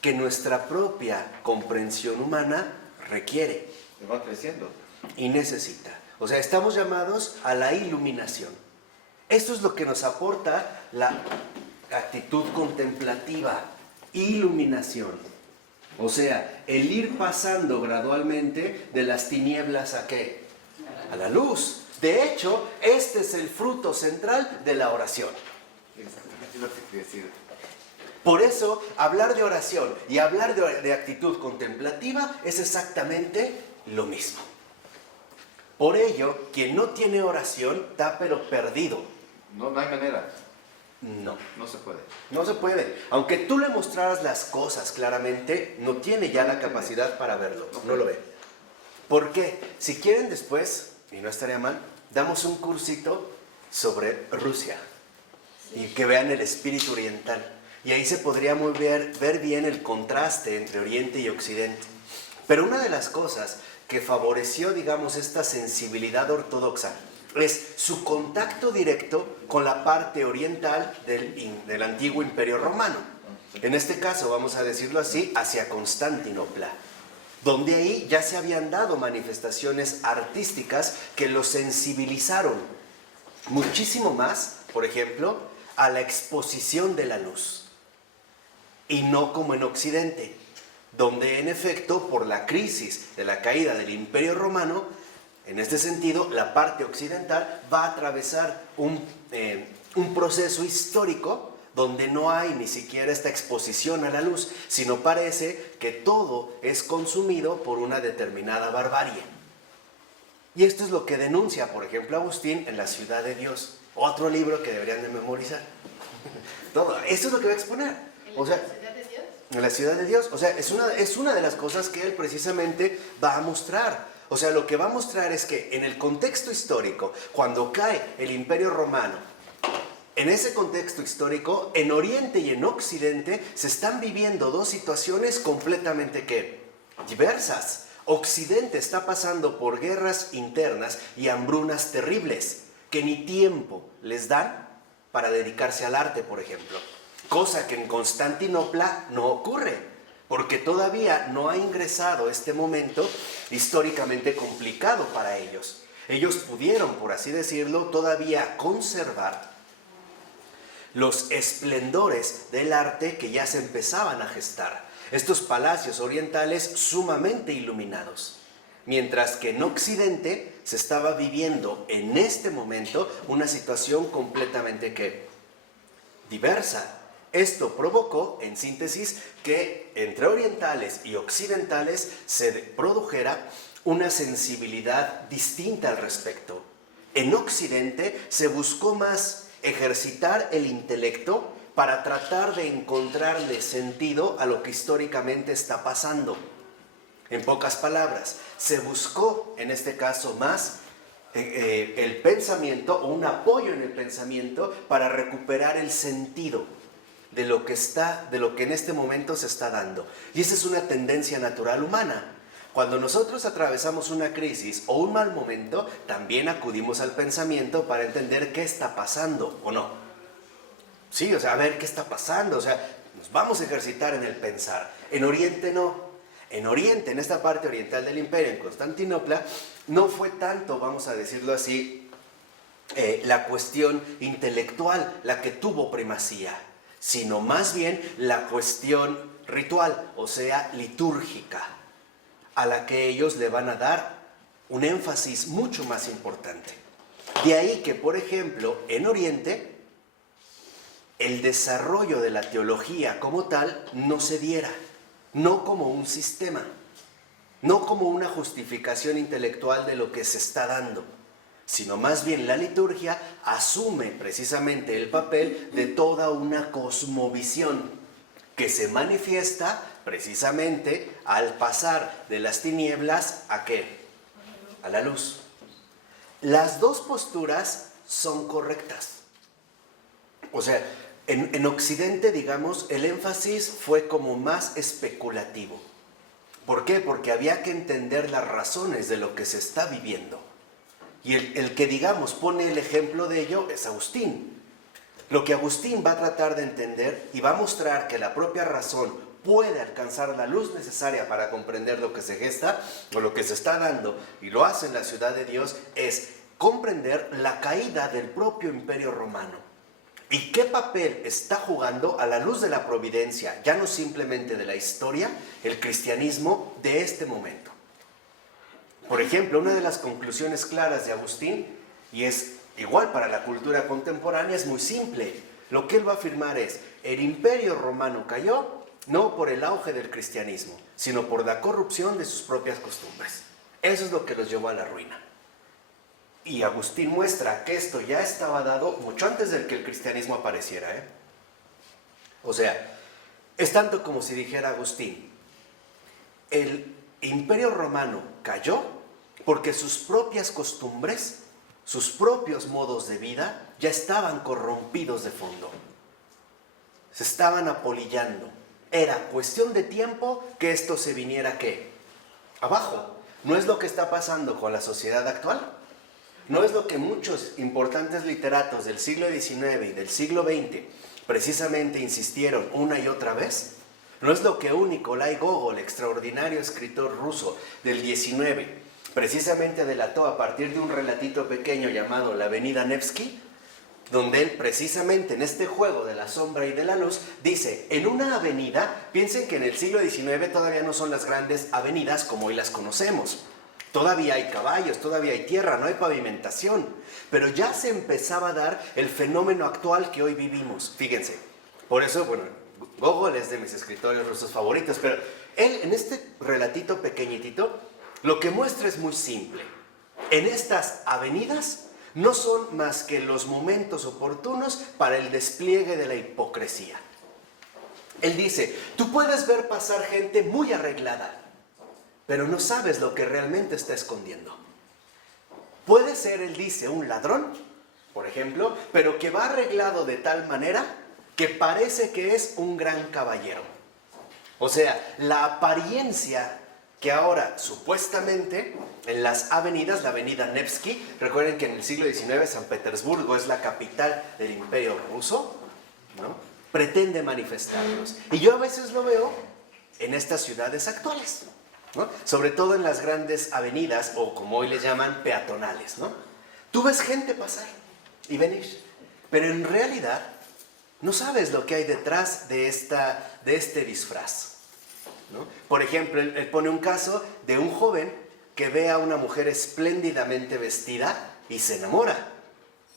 que nuestra propia comprensión humana requiere. Y va creciendo. Y necesita. O sea, estamos llamados a la iluminación. Esto es lo que nos aporta la actitud contemplativa, iluminación. O sea, el ir pasando gradualmente de las tinieblas ¿a qué? A la luz. De hecho, este es el fruto central de la oración. Exactamente lo que quería decir. Por eso, hablar de oración y hablar de actitud contemplativa es exactamente lo mismo. Por ello, quien no tiene oración está pero perdido. No hay manera. No se puede. No se puede. Aunque tú le mostraras las cosas claramente, no tiene ya la capacidad para verlo. No lo ve. ¿Por qué? Si quieren después, y no estaría mal, damos un cursito sobre Rusia. Y que vean el espíritu oriental. Y ahí se podría ver bien el contraste entre Oriente y Occidente. Pero una de las cosas que favoreció, digamos, esta sensibilidad ortodoxa es su contacto directo con la parte oriental del antiguo Imperio Romano. En este caso, vamos a decirlo así, hacia Constantinopla, donde ahí ya se habían dado manifestaciones artísticas que los sensibilizaron muchísimo más, por ejemplo, a la exposición de la luz. Y no como en Occidente, donde en efecto, por la crisis de la caída del Imperio Romano, en este sentido, la parte occidental va a atravesar un proceso histórico donde no hay ni siquiera esta exposición a la luz, sino parece que todo es consumido por una determinada barbarie. Y esto es lo que denuncia, por ejemplo, Agustín en La Ciudad de Dios, otro libro que deberían de memorizar. Todo, esto es lo que va a exponer. O sea, en La Ciudad de Dios. O sea, es una de las cosas que él precisamente va a mostrar. O sea, lo que va a mostrar es que en el contexto histórico, cuando cae el Imperio Romano, en ese contexto histórico, en Oriente y en Occidente, se están viviendo dos situaciones completamente diversas. Occidente está pasando por guerras internas y hambrunas terribles, que ni tiempo les dan para dedicarse al arte, por ejemplo. Cosa que en Constantinopla no ocurre, porque todavía no ha ingresado este momento históricamente complicado para ellos. Ellos pudieron, por así decirlo, todavía conservar los esplendores del arte que ya se empezaban a gestar. Estos palacios orientales sumamente iluminados. Mientras que en Occidente se estaba viviendo en este momento una situación completamente diversa. Esto provocó, en síntesis, que entre orientales y occidentales se produjera una sensibilidad distinta al respecto. En Occidente se buscó más ejercitar el intelecto para tratar de encontrarle sentido a lo que históricamente está pasando. En pocas palabras, se buscó, en este caso, más el pensamiento o un apoyo en el pensamiento para recuperar el sentido de lo que en este momento se está dando. Y esa es una tendencia natural humana. Cuando nosotros atravesamos una crisis o un mal momento, también acudimos al pensamiento para entender qué está pasando o no. Sí, o sea, a ver qué está pasando, o sea, nos vamos a ejercitar en el pensar. En Oriente no. En Oriente, en esta parte oriental del imperio, en Constantinopla, no fue tanto, vamos a decirlo así, la cuestión intelectual la que tuvo primacía, sino más bien la cuestión ritual, o sea, litúrgica, a la que ellos le van a dar un énfasis mucho más importante. De ahí que, por ejemplo, en Oriente, el desarrollo de la teología como tal no se diera, no como un sistema, no como una justificación intelectual de lo que se está dando, sino más bien la liturgia asume precisamente el papel de toda una cosmovisión que se manifiesta precisamente al pasar de las tinieblas ¿a qué? A la luz. Las dos posturas son correctas. O sea, en Occidente, digamos, el énfasis fue como más especulativo. ¿Por qué? Porque había que entender las razones de lo que se está viviendo. Y el que, digamos, pone el ejemplo de ello es Agustín. Lo que Agustín va a tratar de entender y va a mostrar que la propia razón puede alcanzar la luz necesaria para comprender lo que se gesta o lo que se está dando, y lo hace en La Ciudad de Dios, es comprender la caída del propio Imperio Romano. ¿Y qué papel está jugando a la luz de la providencia, ya no simplemente de la historia, el cristianismo de este momento? Por ejemplo, una de las conclusiones claras de Agustín, y es igual para la cultura contemporánea, es muy simple. Lo que él va a afirmar es: el Imperio Romano cayó no por el auge del cristianismo, sino por la corrupción de sus propias costumbres. Eso es lo que los llevó a la ruina. Y Agustín muestra que esto ya estaba dado mucho antes de que el cristianismo apareciera, O sea, es tanto como si dijera Agustín: el Imperio Romano cayó porque sus propias costumbres, sus propios modos de vida ya estaban corrompidos de fondo. se estaban apolillando. Era cuestión de tiempo que esto se viniera, ¿qué? Abajo. ¿No es lo que está pasando con la sociedad actual? ¿No es lo que muchos importantes literatos del siglo XIX y del siglo XX precisamente insistieron una y otra vez? ¿No es lo que un Nikolai Gogol, extraordinario escritor ruso del XIX, precisamente delató a partir de un relatito pequeño llamado La Avenida Nevsky? Donde él precisamente en este juego de la sombra y de la luz dice, en una avenida, piensen que en el siglo XIX todavía no son las grandes avenidas como hoy las conocemos. Todavía hay caballos, todavía hay tierra, no hay pavimentación. Pero ya se empezaba a dar el fenómeno actual que hoy vivimos. Fíjense, por eso, bueno, Gogol es de mis escritores rusos favoritos, pero él en este relatito pequeñitito, lo que muestra es muy simple. En estas avenidas no son más que los momentos oportunos para el despliegue de la hipocresía. Él dice, tú puedes ver pasar gente muy arreglada, pero no sabes lo que realmente está escondiendo. Puede ser, él dice, un ladrón, por ejemplo, pero que va arreglado de tal manera que parece que es un gran caballero. O sea, la apariencia que ahora supuestamente en las avenidas, la avenida Nevsky, recuerden que en el siglo XIX San Petersburgo es la capital del Imperio Ruso, ¿no? Pretende manifestarlos. Y yo a veces lo veo en estas ciudades actuales, ¿no? Sobre todo en las grandes avenidas, o como hoy les llaman, peatonales, ¿no? Tú ves gente pasar y venir, pero en realidad no sabes lo que hay detrás de este disfraz, ¿no? Por ejemplo, él pone un caso de un joven que ve a una mujer espléndidamente vestida y se enamora,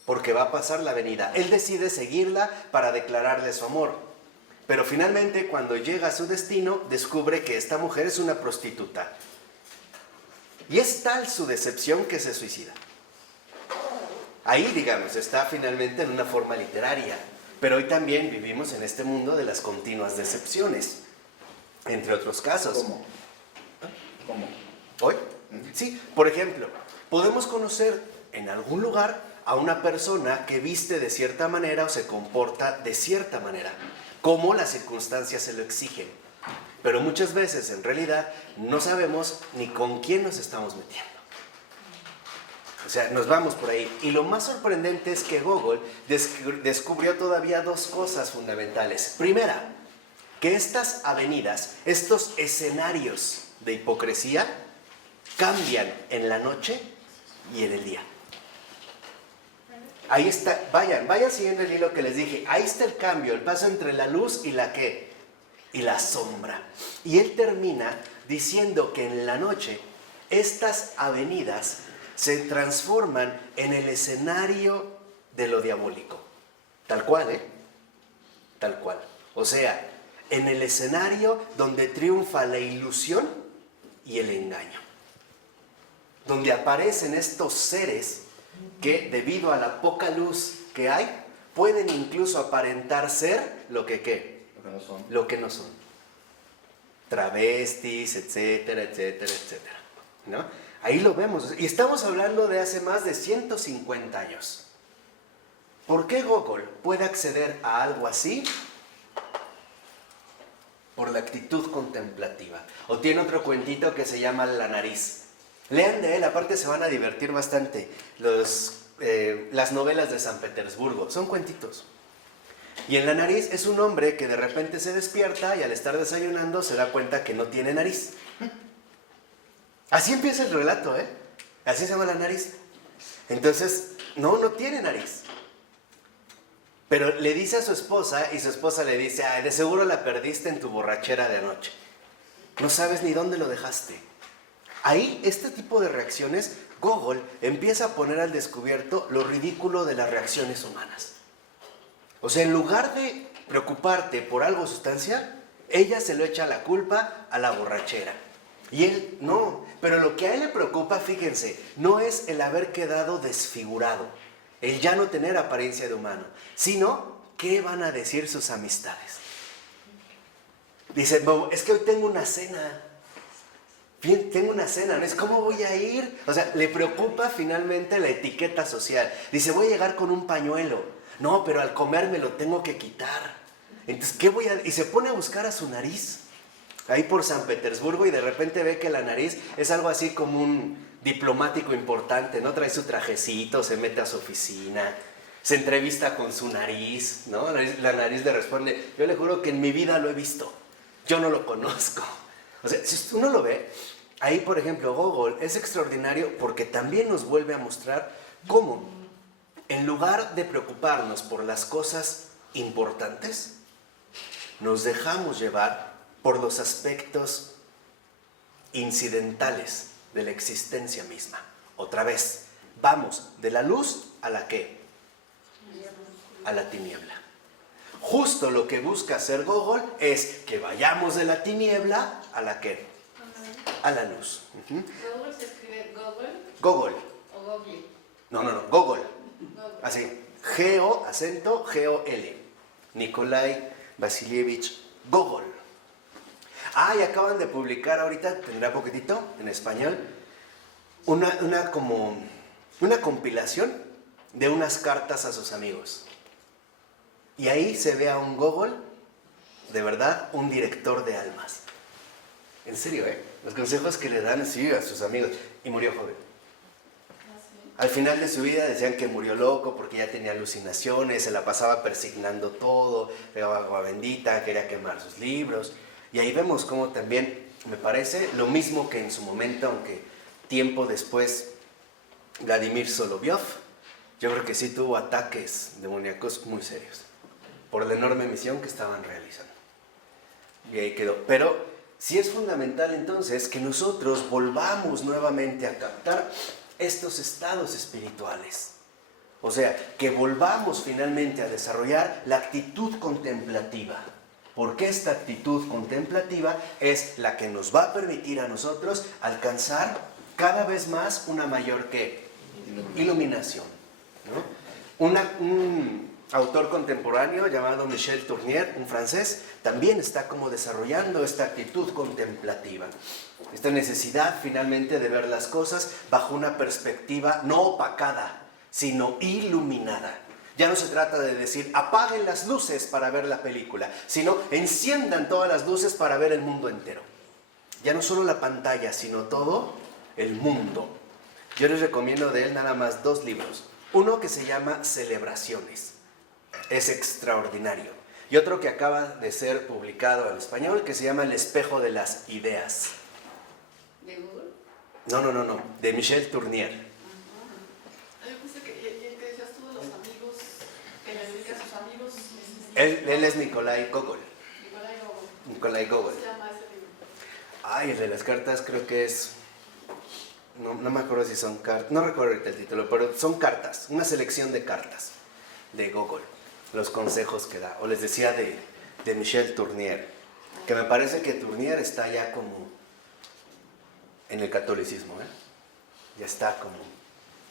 porque va a pasar la avenida. Él decide seguirla para declararle su amor. Pero finalmente, cuando llega a su destino, descubre que esta mujer es una prostituta. Y es tal su decepción que se suicida. Ahí, digamos, está finalmente en una forma literaria. Pero hoy también vivimos en este mundo de las continuas decepciones, entre otros casos. ¿Cómo? ¿Hoy? Sí, por ejemplo, podemos conocer en algún lugar a una persona que viste de cierta manera o se comporta de cierta manera, como las circunstancias se lo exigen. Pero muchas veces, en realidad, no sabemos ni con quién nos estamos metiendo. O sea, nos vamos por ahí. Y lo más sorprendente es que Gogol descubrió todavía dos cosas fundamentales. Primera, que estas avenidas, estos escenarios de hipocresía, cambian en la noche y en el día. Ahí está, vayan siguiendo el hilo que les dije. Ahí está el cambio, el paso entre la luz y la ¿qué? Y la sombra. Y él termina diciendo que en la noche estas avenidas se transforman en el escenario de lo diabólico. Tal cual, ¿eh? Tal cual. O sea, en el escenario donde triunfa la ilusión y el engaño. Donde aparecen estos seres que, debido a la poca luz que hay, pueden incluso aparentar ser lo que ¿qué? Lo que no son. Lo que no son. Travestis, etcétera, etcétera, etcétera, ¿no? Ahí lo vemos. Y estamos hablando de hace más de 150 años. ¿Por qué Gogol puede acceder a algo así? Por la actitud contemplativa. O tiene otro cuentito que se llama La nariz. Lean de él, aparte se van a divertir bastante. Las novelas de San Petersburgo, son cuentitos. Y en La nariz es un hombre que de repente se despierta y al estar desayunando se da cuenta que no tiene nariz. Así empieza el relato, ¿eh? Así se llama La nariz. Entonces, no tiene nariz. Pero le dice a su esposa y su esposa le dice, ay, de seguro la perdiste en tu borrachera de anoche. No sabes ni dónde lo dejaste. Ahí, este tipo de reacciones, Gogol empieza a poner al descubierto lo ridículo de las reacciones humanas. O sea, en lugar de preocuparte por algo sustancial, ella se lo echa la culpa a la borrachera. Y él no, pero lo que a él le preocupa, fíjense, no es el haber quedado desfigurado, el ya no tener apariencia de humano, sino qué van a decir sus amistades. Dice, es que hoy tengo una cena. Bien, tengo una cena, ¿no? Es ¿cómo voy a ir? O sea, le preocupa finalmente la etiqueta social. Dice, voy a llegar con un pañuelo. No, pero al comer me lo tengo que quitar. Entonces, ¿qué voy a...? Y se pone a buscar a su nariz, ahí por San Petersburgo, y de repente ve que la nariz es algo así como un diplomático importante, ¿no? Trae su trajecito, se mete a su oficina, se entrevista con su nariz, ¿no? La nariz le responde, yo le juro que en mi vida lo he visto, yo no lo conozco. O sea, si uno lo ve, ahí por ejemplo Gogol es extraordinario porque también nos vuelve a mostrar cómo, en lugar de preocuparnos por las cosas importantes, nos dejamos llevar por los aspectos incidentales de la existencia misma. Otra vez, vamos de la luz a la ¿qué? A la tiniebla. Justo lo que busca hacer Gogol es que vayamos de la tiniebla a la ¿qué? A la luz. ¿Gogol se escribe Gogol Gogol. o Gogli? No, Gogol. Gogol. Así, G-O, acento, G-O-L. Nikolai Vasilievich Gogol. Y acaban de publicar ahorita, tendrá poquitito, en español, una compilación de unas cartas a sus amigos. Y ahí se ve a un Gogol, de verdad, un director de almas. En serio, los consejos que le dan, sí, a sus amigos. Y murió joven. Al final de su vida decían que murió loco porque ya tenía alucinaciones, se la pasaba persignando todo, pegaba agua bendita, quería quemar sus libros. Y ahí vemos cómo también, me parece, lo mismo que en su momento, aunque tiempo después, Vladimir Solovyov, yo creo que sí tuvo ataques demoníacos muy serios por la enorme misión que estaban realizando. Y ahí quedó. Pero sí es fundamental entonces que nosotros volvamos nuevamente a captar estos estados espirituales. O sea, que volvamos finalmente a desarrollar la actitud contemplativa. Porque esta actitud contemplativa es la que nos va a permitir a nosotros alcanzar cada vez más una mayor ¿qué? Iluminación, ¿no? Un autor contemporáneo llamado Michel Tournier, un francés, también está como desarrollando esta actitud contemplativa. Esta necesidad finalmente de ver las cosas bajo una perspectiva no opacada, sino iluminada. Ya no se trata de decir apaguen las luces para ver la película, sino enciendan todas las luces para ver el mundo entero. Ya no solo la pantalla, sino todo el mundo. Yo les recomiendo de él nada más 2 libros. Uno que se llama Celebraciones. Es extraordinario. Y otro que acaba de ser publicado en español que se llama El espejo de las ideas. ¿De Google? No, de Michel Tournier. Yo pensé que el que decías tú de los amigos, que le dedica a sus amigos. Él es Nikolai Gogol. Nikolai Gogol. Nikolai Gogol. ¿Cómo se llama ese libro? El de las cartas creo que es... No me acuerdo si son cartas, no recuerdo ahorita el título, pero son cartas, una selección de cartas de Gogol, los consejos que da. O les decía de Michel Tournier, que me parece que Tournier está ya como en el catolicismo, ya está como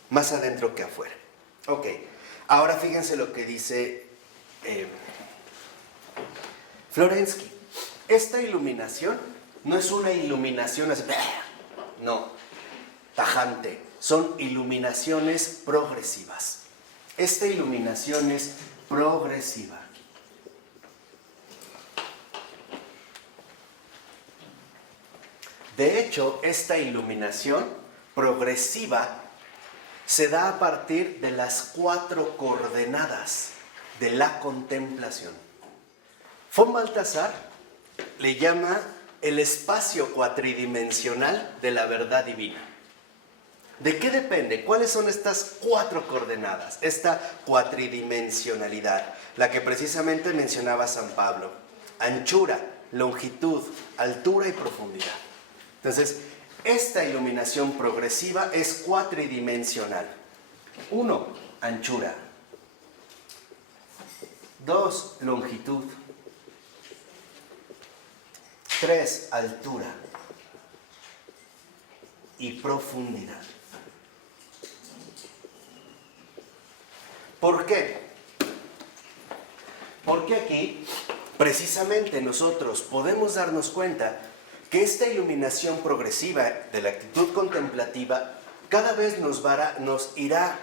más adentro que afuera. Ok, ahora fíjense lo que dice Florensky. Esta iluminación no es una iluminación así, no, tajante, son iluminaciones progresivas. Esta iluminación es progresiva. De hecho, esta iluminación progresiva se da a partir de las 4 coordenadas de la contemplación. Von Balthasar le llama el espacio cuatridimensional de la verdad divina. ¿De qué depende? ¿Cuáles son estas 4 coordenadas? Esta cuatridimensionalidad, la que precisamente mencionaba San Pablo. Anchura, longitud, altura y profundidad. Entonces, esta iluminación progresiva es cuatridimensional. 1, anchura. 2, longitud. 3, altura. Y profundidad. ¿Por qué? Porque aquí, precisamente nosotros podemos darnos cuenta que esta iluminación progresiva de la actitud contemplativa cada vez nos irá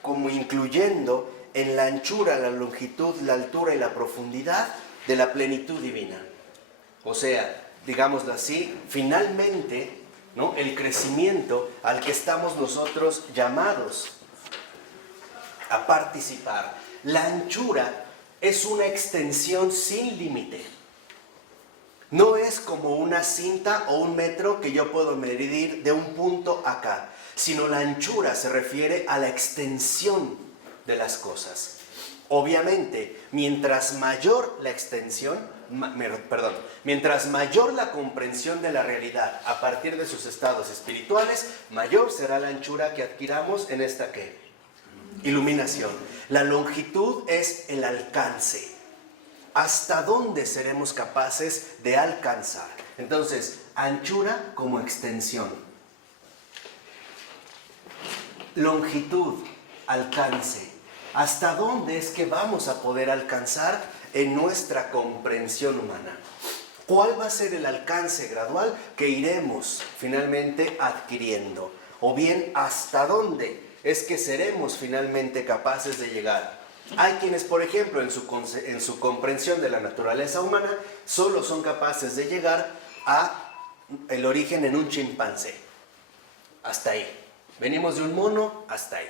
como incluyendo en la anchura, la longitud, la altura y la profundidad de la plenitud divina. O sea, digámoslo así, finalmente, ¿no?, el crecimiento al que estamos nosotros llamados a participar. La anchura es una extensión sin límite. No es como una cinta o un metro que yo puedo medir de un punto a acá, sino la anchura se refiere a la extensión de las cosas. Obviamente, mientras mayor la extensión, mientras mayor la comprensión de la realidad a partir de sus estados espirituales, mayor será la anchura que adquiramos en esta ¿qué? Iluminación. La longitud es el alcance. ¿Hasta dónde seremos capaces de alcanzar? Entonces, anchura como extensión. Longitud, alcance. ¿Hasta dónde es que vamos a poder alcanzar en nuestra comprensión humana? ¿Cuál va a ser el alcance gradual que iremos finalmente adquiriendo? O bien, ¿hasta dónde es que seremos finalmente capaces de llegar? Hay quienes, por ejemplo, en su comprensión de la naturaleza humana, solo son capaces de llegar a el origen en un chimpancé. Hasta ahí. Venimos de un mono, hasta ahí.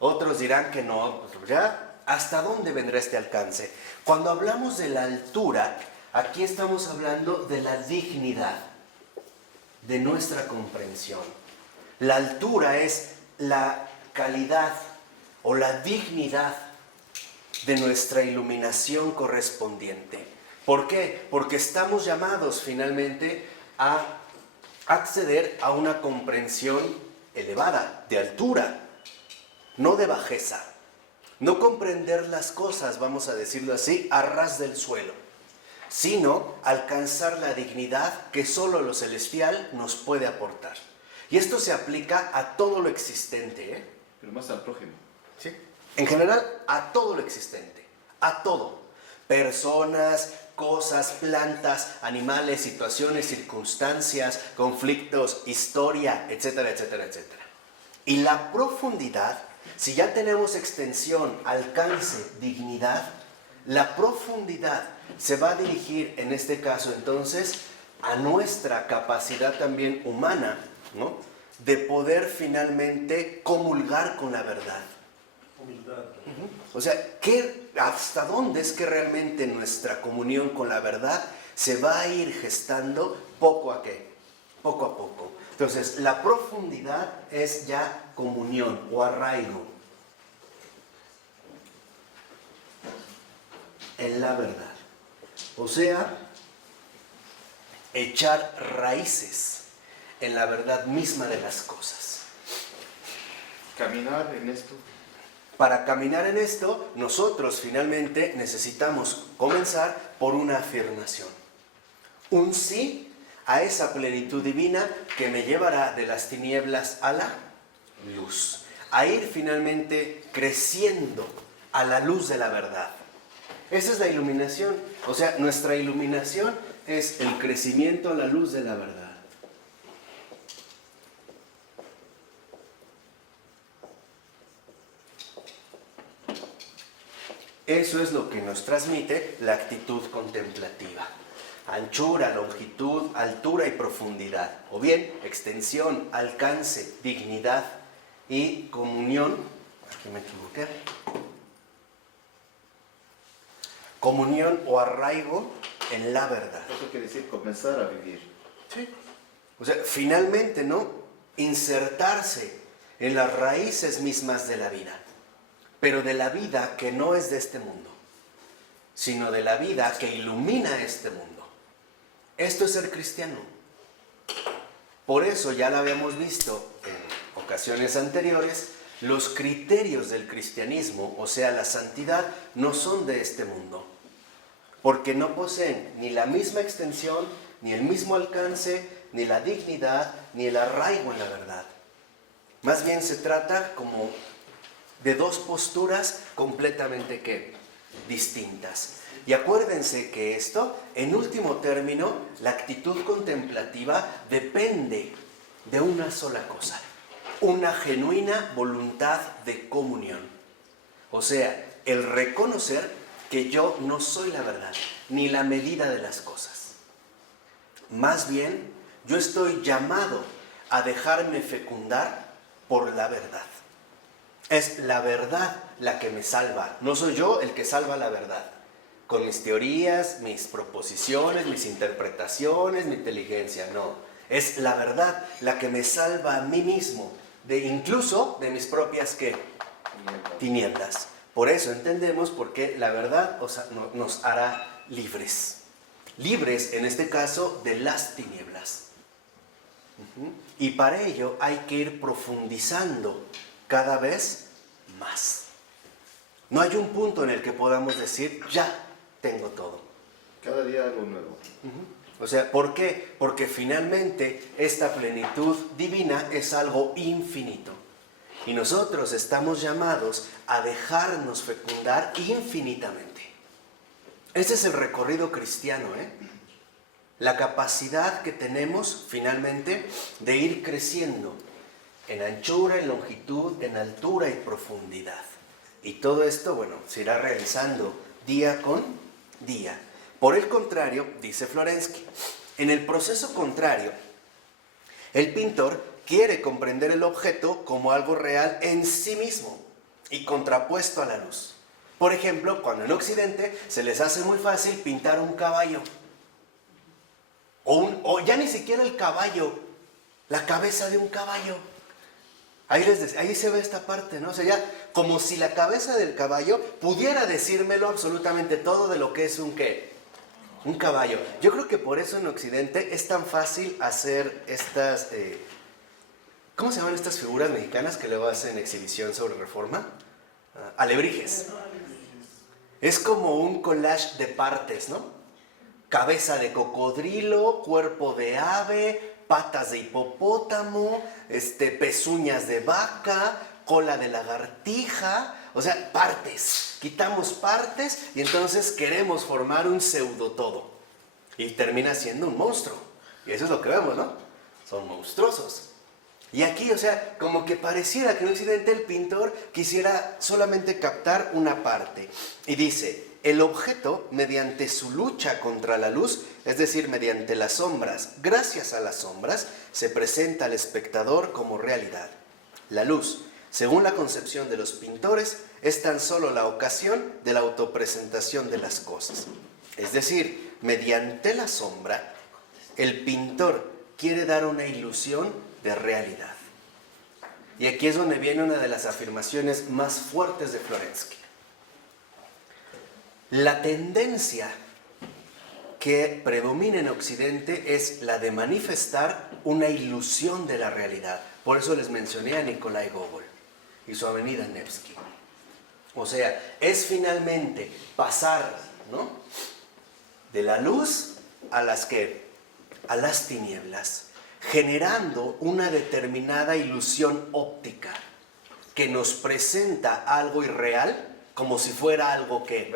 Otros dirán que no, ¿ya? ¿Hasta dónde vendrá este alcance? Cuando hablamos de la altura, aquí estamos hablando de la dignidad de nuestra comprensión. La altura es la calidad o la dignidad de nuestra iluminación correspondiente. ¿Por qué? Porque estamos llamados finalmente a acceder a una comprensión elevada, de altura, no de bajeza. No comprender las cosas, vamos a decirlo así, a ras del suelo, sino alcanzar la dignidad que solo lo celestial nos puede aportar. Y esto se aplica a todo lo existente, Pero más al prójimo. ¿sí? En general, a todo lo existente, a todo. Personas, cosas, plantas, animales, situaciones, circunstancias, conflictos, historia, etcétera, etcétera, etcétera. Y la profundidad, si ya tenemos extensión, alcance, dignidad, la profundidad se va a dirigir, en este caso entonces, a nuestra capacidad también humana, ¿no?, de poder finalmente comulgar con la verdad. Humildad. O sea, ¿hasta dónde es que realmente nuestra comunión con la verdad se va a ir gestando poco a poco? Entonces, la profundidad es ya comunión o arraigo en la verdad. O sea, echar raíces en la verdad misma de las cosas. Caminar en esto. Para caminar en esto, nosotros finalmente necesitamos comenzar por una afirmación. Un sí a esa plenitud divina que me llevará de las tinieblas a la luz. A ir finalmente creciendo a la luz de la verdad. Esa es la iluminación. O sea, nuestra iluminación es el crecimiento a la luz de la verdad. Eso es lo que nos transmite la actitud contemplativa. Anchura, longitud, altura y profundidad. O bien, extensión, alcance, dignidad y comunión. Aquí me equivoqué. Comunión o arraigo en la verdad. Eso quiere decir comenzar a vivir. Sí. O sea, finalmente, ¿no?, insertarse en las raíces mismas de la vida. Pero de la vida que no es de este mundo, sino de la vida que ilumina este mundo. Esto es ser cristiano. Por eso ya lo habíamos visto en ocasiones anteriores, los criterios del cristianismo, o sea, la santidad, no son de este mundo. Porque no poseen ni la misma extensión, ni el mismo alcance, ni la dignidad, ni el arraigo en la verdad. Más bien se trata como de dos posturas completamente distintas. Y acuérdense que esto, en último término, la actitud contemplativa depende de una sola cosa: una genuina voluntad de comunión. O sea, el reconocer que yo no soy la verdad, ni la medida de las cosas. Más bien, yo estoy llamado a dejarme fecundar por la verdad. Es la verdad la que me salva, no soy yo el que salva la verdad. Con mis teorías, mis proposiciones, mis interpretaciones, mi inteligencia, no. Es la verdad la que me salva a mí mismo, incluso de mis propias, ¿qué? Tinieblas. Por eso entendemos por qué la verdad nos hará libres. Libres, en este caso, de las tinieblas. Y para ello hay que ir profundizando cada vez más. No hay un punto en el que podamos decir, ya tengo todo. Cada día algo nuevo. O sea, ¿por qué? Porque finalmente esta plenitud divina es algo infinito. Y nosotros estamos llamados a dejarnos fecundar infinitamente. Ese es el recorrido cristiano, La capacidad que tenemos finalmente de ir creciendo en anchura, en longitud, en altura y profundidad. Y todo esto, bueno, se irá realizando día con día. Por el contrario, dice Florensky, en el proceso contrario, el pintor quiere comprender el objeto como algo real en sí mismo y contrapuesto a la luz. Por ejemplo, cuando en Occidente se les hace muy fácil pintar un caballo, o ya ni siquiera el caballo, la cabeza de un caballo. Ahí se ve esta parte, ¿no? O sea, ya como si la cabeza del caballo pudiera decírmelo absolutamente todo de lo que es un caballo. Yo creo que por eso en Occidente es tan fácil hacer estas, ¿cómo se llaman estas figuras mexicanas que luego hacen exhibición sobre Reforma? Alebrijes. Es como un collage de partes, ¿no? Cabeza de cocodrilo, cuerpo de ave, patas de hipopótamo, pezuñas de vaca, cola de lagartija, o sea, partes. Quitamos partes y entonces queremos formar un pseudo todo. Y termina siendo un monstruo. Y eso es lo que vemos, ¿no? Son monstruosos. Y aquí, o sea, como que pareciera que en Occidente el pintor quisiera solamente captar una parte. Y dice, el objeto, mediante su lucha contra la luz, es decir, mediante las sombras, gracias a las sombras, se presenta al espectador como realidad. La luz, según la concepción de los pintores, es tan solo la ocasión de la autopresentación de las cosas. Es decir, mediante la sombra, el pintor quiere dar una ilusión de realidad. Y aquí es donde viene una de las afirmaciones más fuertes de Florensky. La tendencia que predomina en Occidente es la de manifestar una ilusión de la realidad. Por eso les mencioné a Nikolai Gogol y su Avenida Nevsky. O sea, es finalmente pasar, ¿no?, de la luz a las tinieblas, generando una determinada ilusión óptica que nos presenta algo irreal como si fuera algo que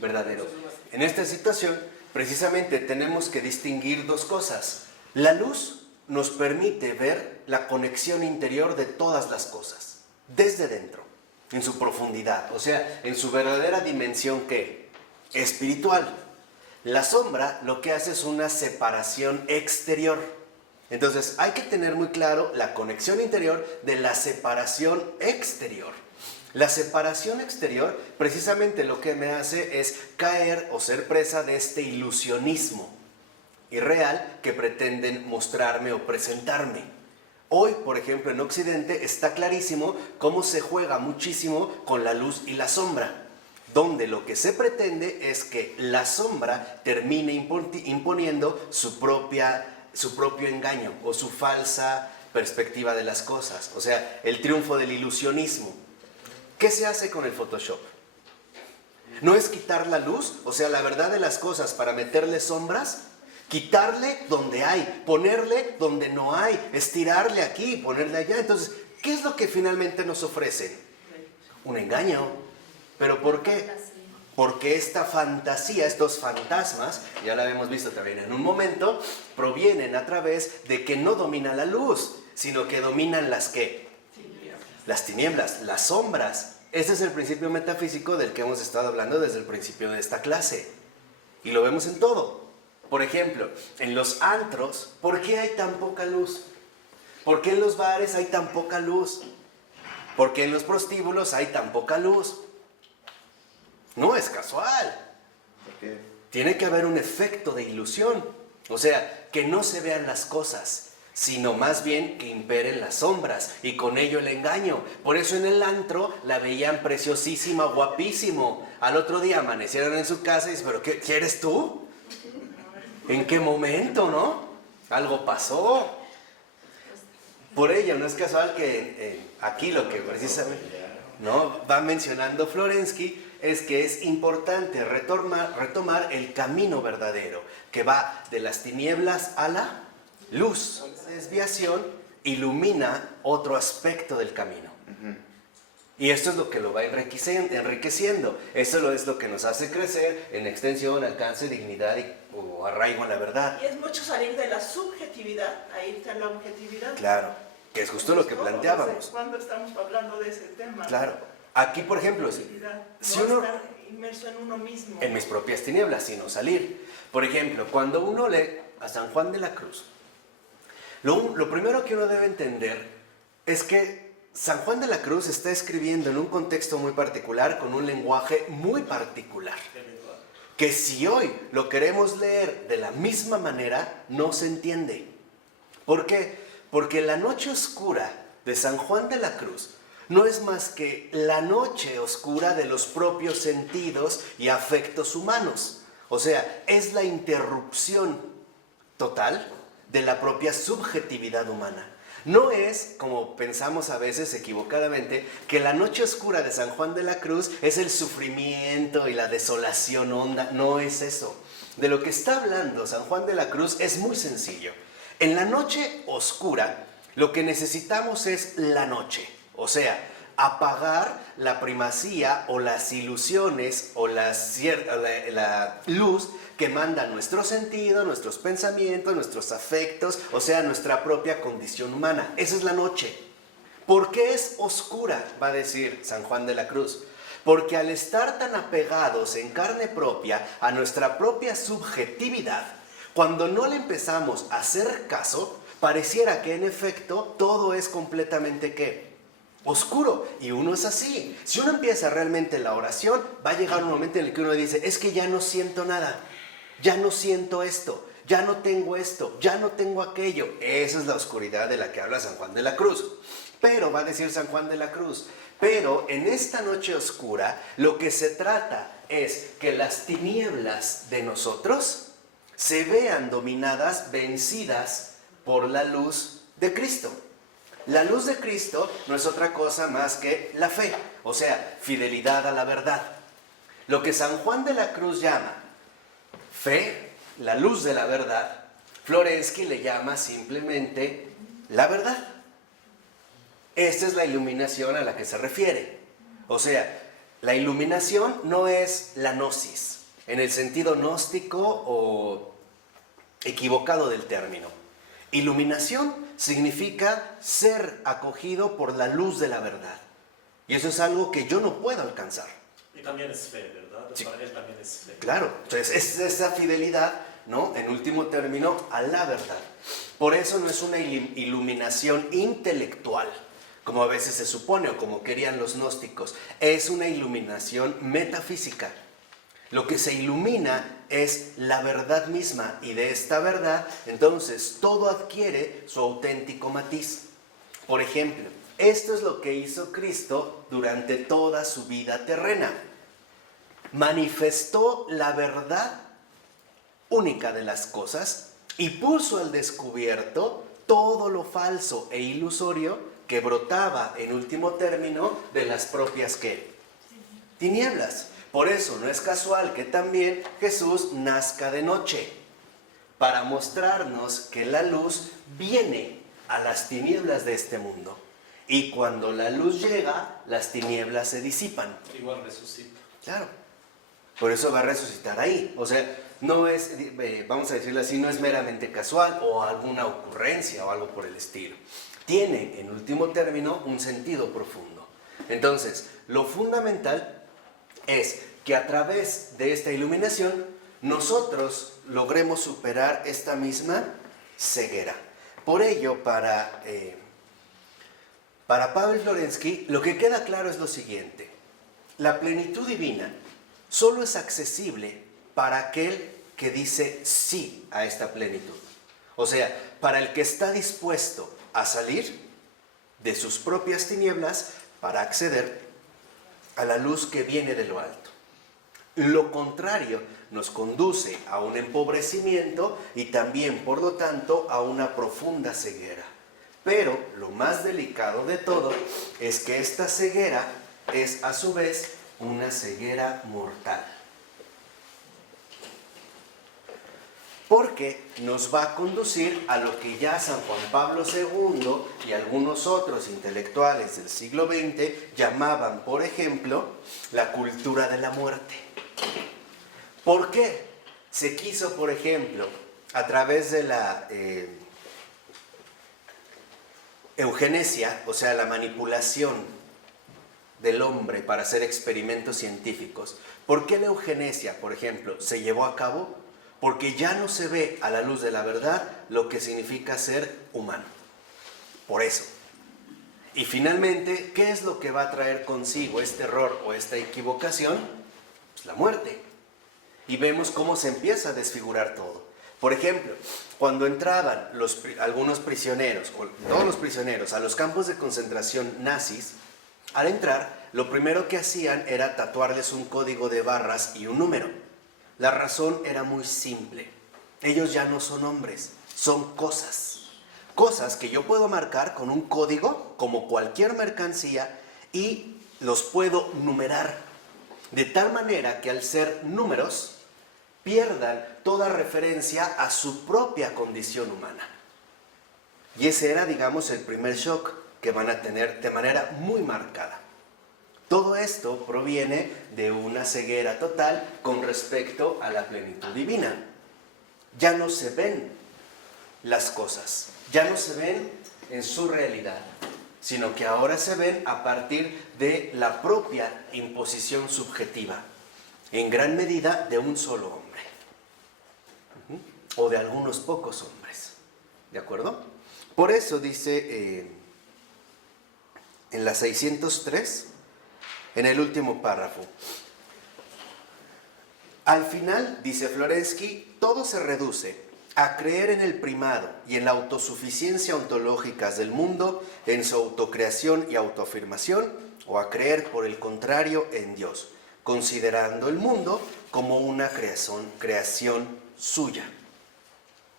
verdadero. En esta situación, precisamente tenemos que distinguir dos cosas. La luz nos permite ver la conexión interior de todas las cosas, desde dentro, en su profundidad, o sea, en su verdadera dimensión espiritual. La sombra lo que hace es una separación exterior. Entonces hay que tener muy claro la conexión interior de la separación exterior. La separación exterior precisamente lo que me hace es caer o ser presa de este ilusionismo irreal que pretenden mostrarme o presentarme. Hoy, por ejemplo, en Occidente está clarísimo cómo se juega muchísimo con la luz y la sombra, donde lo que se pretende es que la sombra termine imponiendo su propio engaño o su falsa perspectiva de las cosas, o sea, el triunfo del ilusionismo. ¿Qué se hace con el Photoshop? ¿No es quitar la luz, o sea, la verdad de las cosas para meterle sombras? Quitarle donde hay, ponerle donde no hay, estirarle aquí, ponerle allá. Entonces, ¿qué es lo que finalmente nos ofrecen? Un engaño. ¿Pero por qué? Porque esta fantasía, estos fantasmas, ya la habíamos visto también en un momento, provienen a través de que no domina la luz, sino que dominan las ¿qué? Las tinieblas, las sombras. Ese es el principio metafísico del que hemos estado hablando desde el principio de esta clase. Y lo vemos en todo. Por ejemplo, en los antros, ¿por qué hay tan poca luz? ¿Por qué en los bares hay tan poca luz? ¿Por qué en los prostíbulos hay tan poca luz? No es casual. Porque Tiene que haber un efecto de ilusión. O sea, que no se vean las cosas, sino más bien que imperen las sombras y con ello el engaño. Por eso en el antro la veían preciosísima, guapísimo. Al otro día amanecieron en su casa y dicen, ¿pero qué eres tú? ¿En qué momento, no? Algo pasó. Por ello, no es casual que aquí lo que precisamente ¿no? va mencionando Florensky es que es importante retomar el camino verdadero, que va de las tinieblas a la luz. La desviación ilumina otro aspecto del camino. Y esto es lo que lo va enriqueciendo. Eso es lo que nos hace crecer en extensión, alcance, dignidad o arraigo a la verdad. Y es mucho salir de la subjetividad a irte a la objetividad. Claro, que es justo lo que planteábamos. ¿Cuándo estamos hablando de ese tema? Claro. Aquí, por ejemplo, si no uno... estar inmerso en uno mismo. En mis propias tinieblas, sino salir. Por ejemplo, cuando uno lee a San Juan de la Cruz, lo primero que uno debe entender es que San Juan de la Cruz está escribiendo en un contexto muy particular, con un lenguaje muy particular. Que si hoy lo queremos leer de la misma manera, no se entiende. ¿Por qué? Porque la noche oscura de San Juan de la Cruz no es más que la noche oscura de los propios sentidos y afectos humanos. O sea, es la interrupción total de la propia subjetividad humana. No es, como pensamos a veces equivocadamente, que la noche oscura de San Juan de la Cruz es el sufrimiento y la desolación honda. No es eso. De lo que está hablando San Juan de la Cruz es muy sencillo. En la noche oscura, lo que necesitamos es la noche. O sea, apagar la primacía o las ilusiones o la luz que manda nuestro sentido, nuestros pensamientos, nuestros afectos, o sea, nuestra propia condición humana. Esa es la noche. ¿Por qué es oscura? Va a decir San Juan de la Cruz. Porque al estar tan apegados en carne propia a nuestra propia subjetividad, cuando no le empezamos a hacer caso, pareciera que en efecto todo es completamente ¿qué? Oscuro. Y uno es así. Si uno empieza realmente la oración, va a llegar un momento en el que uno dice, es que ya no siento nada, ya no siento esto, ya no tengo esto, ya no tengo aquello. Esa es la oscuridad de la que habla San Juan de la Cruz. Pero, va a decir San Juan de la Cruz, pero en esta noche oscura lo que se trata es que las tinieblas de nosotros se vean dominadas, vencidas por la luz de Cristo. La luz de Cristo no es otra cosa más que la fe, o sea, fidelidad a la verdad. Lo que San Juan de la Cruz llama fe, la luz de la verdad, Florensky le llama simplemente la verdad. Esta es la iluminación a la que se refiere. O sea, la iluminación no es la gnosis, en el sentido gnóstico o equivocado del término. Iluminación significa ser acogido por la luz de la verdad. Y eso es algo que yo no puedo alcanzar. Y también es fe, ¿verdad? Sí. Para él también es fe. Claro, entonces es esa fidelidad, ¿no? En último término, a la verdad. Por eso no es una iluminación intelectual, como a veces se supone o como querían los gnósticos. Es una iluminación metafísica. Lo que se ilumina es la verdad misma y de esta verdad, entonces, todo adquiere su auténtico matiz. Por ejemplo, esto es lo que hizo Cristo durante toda su vida terrena. Manifestó la verdad única de las cosas y puso al descubierto todo lo falso e ilusorio que brotaba, en último término, de las propias ¿qué? Tinieblas. Por eso no es casual que también Jesús nazca de noche, para mostrarnos que la luz viene a las tinieblas de este mundo. Y cuando la luz llega, las tinieblas se disipan. Igual resucita. Claro. Por eso va a resucitar ahí. O sea, no es, vamos a decirlo así, no es meramente casual o alguna ocurrencia o algo por el estilo. Tiene, en último término, un sentido profundo. Entonces, lo fundamental es que a través de esta iluminación nosotros logremos superar esta misma ceguera. Por ello, para Pavel Florensky, lo que queda claro es lo siguiente: la plenitud divina solo es accesible para aquel que dice sí a esta plenitud. O sea, para el que está dispuesto a salir de sus propias tinieblas para acceder a la luz que viene de lo alto. Lo contrario nos conduce a un empobrecimiento y también, por lo tanto, a una profunda ceguera. Pero lo más delicado de todo es que esta ceguera es a su vez una ceguera mortal. Porque nos va a conducir a lo que ya San Juan Pablo II y algunos otros intelectuales del siglo XX llamaban, por ejemplo, la cultura de la muerte. ¿Por qué se quiso, por ejemplo, a través de la eugenesia, o sea, la manipulación del hombre para hacer experimentos científicos? ¿Por qué la eugenesia, por ejemplo, se llevó a cabo? Porque ya no se ve a la luz de la verdad lo que significa ser humano. Por eso. Y finalmente, ¿qué es lo que va a traer consigo este error o esta equivocación? Pues la muerte. Y vemos cómo se empieza a desfigurar todo. Por ejemplo, cuando entraban algunos prisioneros, o todos los prisioneros, a los campos de concentración nazis, al entrar, lo primero que hacían era tatuarles un código de barras y un número. La razón era muy simple. Ellos ya no son hombres, son cosas. Cosas que yo puedo marcar con un código, como cualquier mercancía, y los puedo numerar. De tal manera que al ser números, pierdan toda referencia a su propia condición humana. Y ese era, digamos, el primer shock que van a tener de manera muy marcada. Todo esto proviene de una ceguera total con respecto a la plenitud divina. Ya no se ven las cosas, ya no se ven en su realidad, sino que ahora se ven a partir de la propia imposición subjetiva, en gran medida de un solo hombre, o de algunos pocos hombres. ¿De acuerdo? Por eso dice en la 603, en el último párrafo: al final, dice Florensky, todo se reduce a creer en el primado y en la autosuficiencia ontológicas del mundo, en su autocreación y autoafirmación, o a creer, por el contrario, en Dios, considerando el mundo como una creación suya.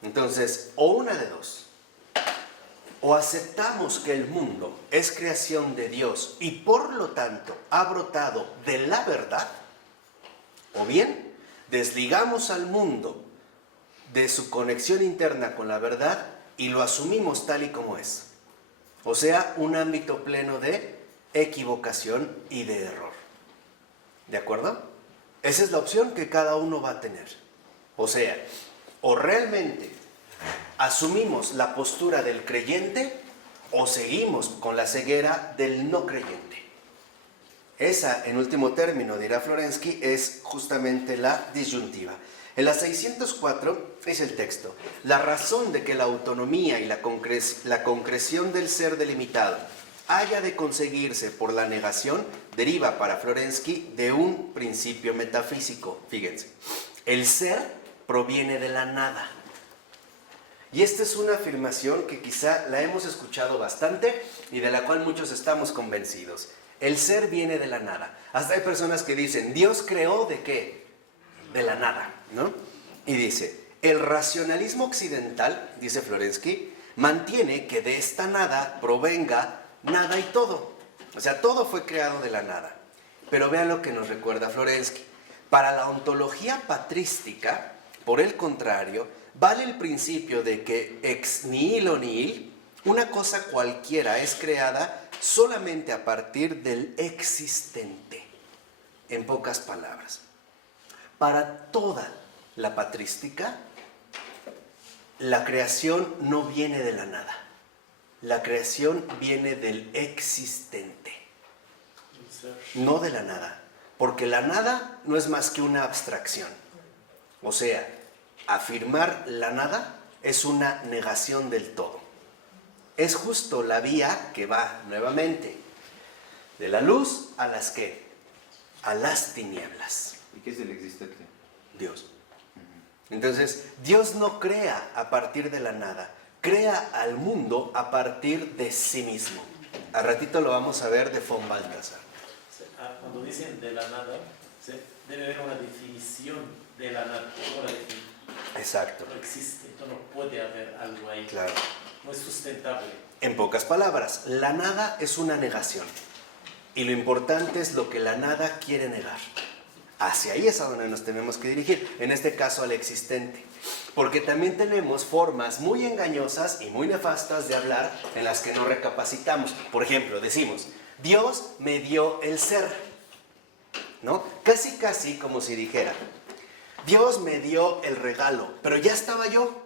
Entonces, o una de dos: o aceptamos que el mundo es creación de Dios y por lo tanto ha brotado de la verdad, o bien desligamos al mundo de su conexión interna con la verdad y lo asumimos tal y como es. O sea, un ámbito pleno de equivocación y de error. ¿De acuerdo? Esa es la opción que cada uno va a tener. O sea, o realmente asumimos la postura del creyente o seguimos con la ceguera del no creyente. Esa, en último término, dirá Florensky, es justamente la disyuntiva. En la 604 es el texto: la razón de que la autonomía y la concreción del ser delimitado haya de conseguirse por la negación deriva para Florensky de un principio metafísico. Fíjense, el ser proviene de la nada. Y esta es una afirmación que quizá la hemos escuchado bastante y de la cual muchos estamos convencidos. El ser viene de la nada. Hasta hay personas que dicen, ¿Dios creó de qué? De la nada, ¿no? Y dice, el racionalismo occidental, dice Florensky, mantiene que de esta nada provenga nada y todo. O sea, todo fue creado de la nada. Pero vean lo que nos recuerda Florensky. Para la ontología patrística, por el contrario, vale el principio de que ex nihilo nihil, una cosa cualquiera es creada solamente a partir del existente. En pocas palabras, para toda la patrística, la creación no viene de la nada. La creación viene del existente. ser. no de la nada, porque la nada no es más que una abstracción. O sea, afirmar la nada es una negación del todo. Es justo la vía que va nuevamente de la luz a las ¿qué? A las tinieblas. ¿Y qué es el existente? Dios. Entonces, Dios no crea a partir de la nada, crea al mundo a partir de sí mismo. Al ratito lo vamos a ver de von Balthasar. Cuando dicen de la nada, debe haber una definición de la nada. ¿Cómo la definen? Exacto, No existe, no puede haber algo ahí. claro. No es sustentable. En pocas palabras, la nada es una negación. Y lo importante es lo que la nada quiere negar. Hacia ahí es a donde nos tenemos que dirigir, en este caso al existente. Porque también tenemos formas muy engañosas y muy nefastas de hablar en las que no recapacitamos. Por ejemplo, decimos, Dios me dio el ser, ¿no? Casi, casi como si dijera, Dios me dio el regalo, pero ya estaba yo.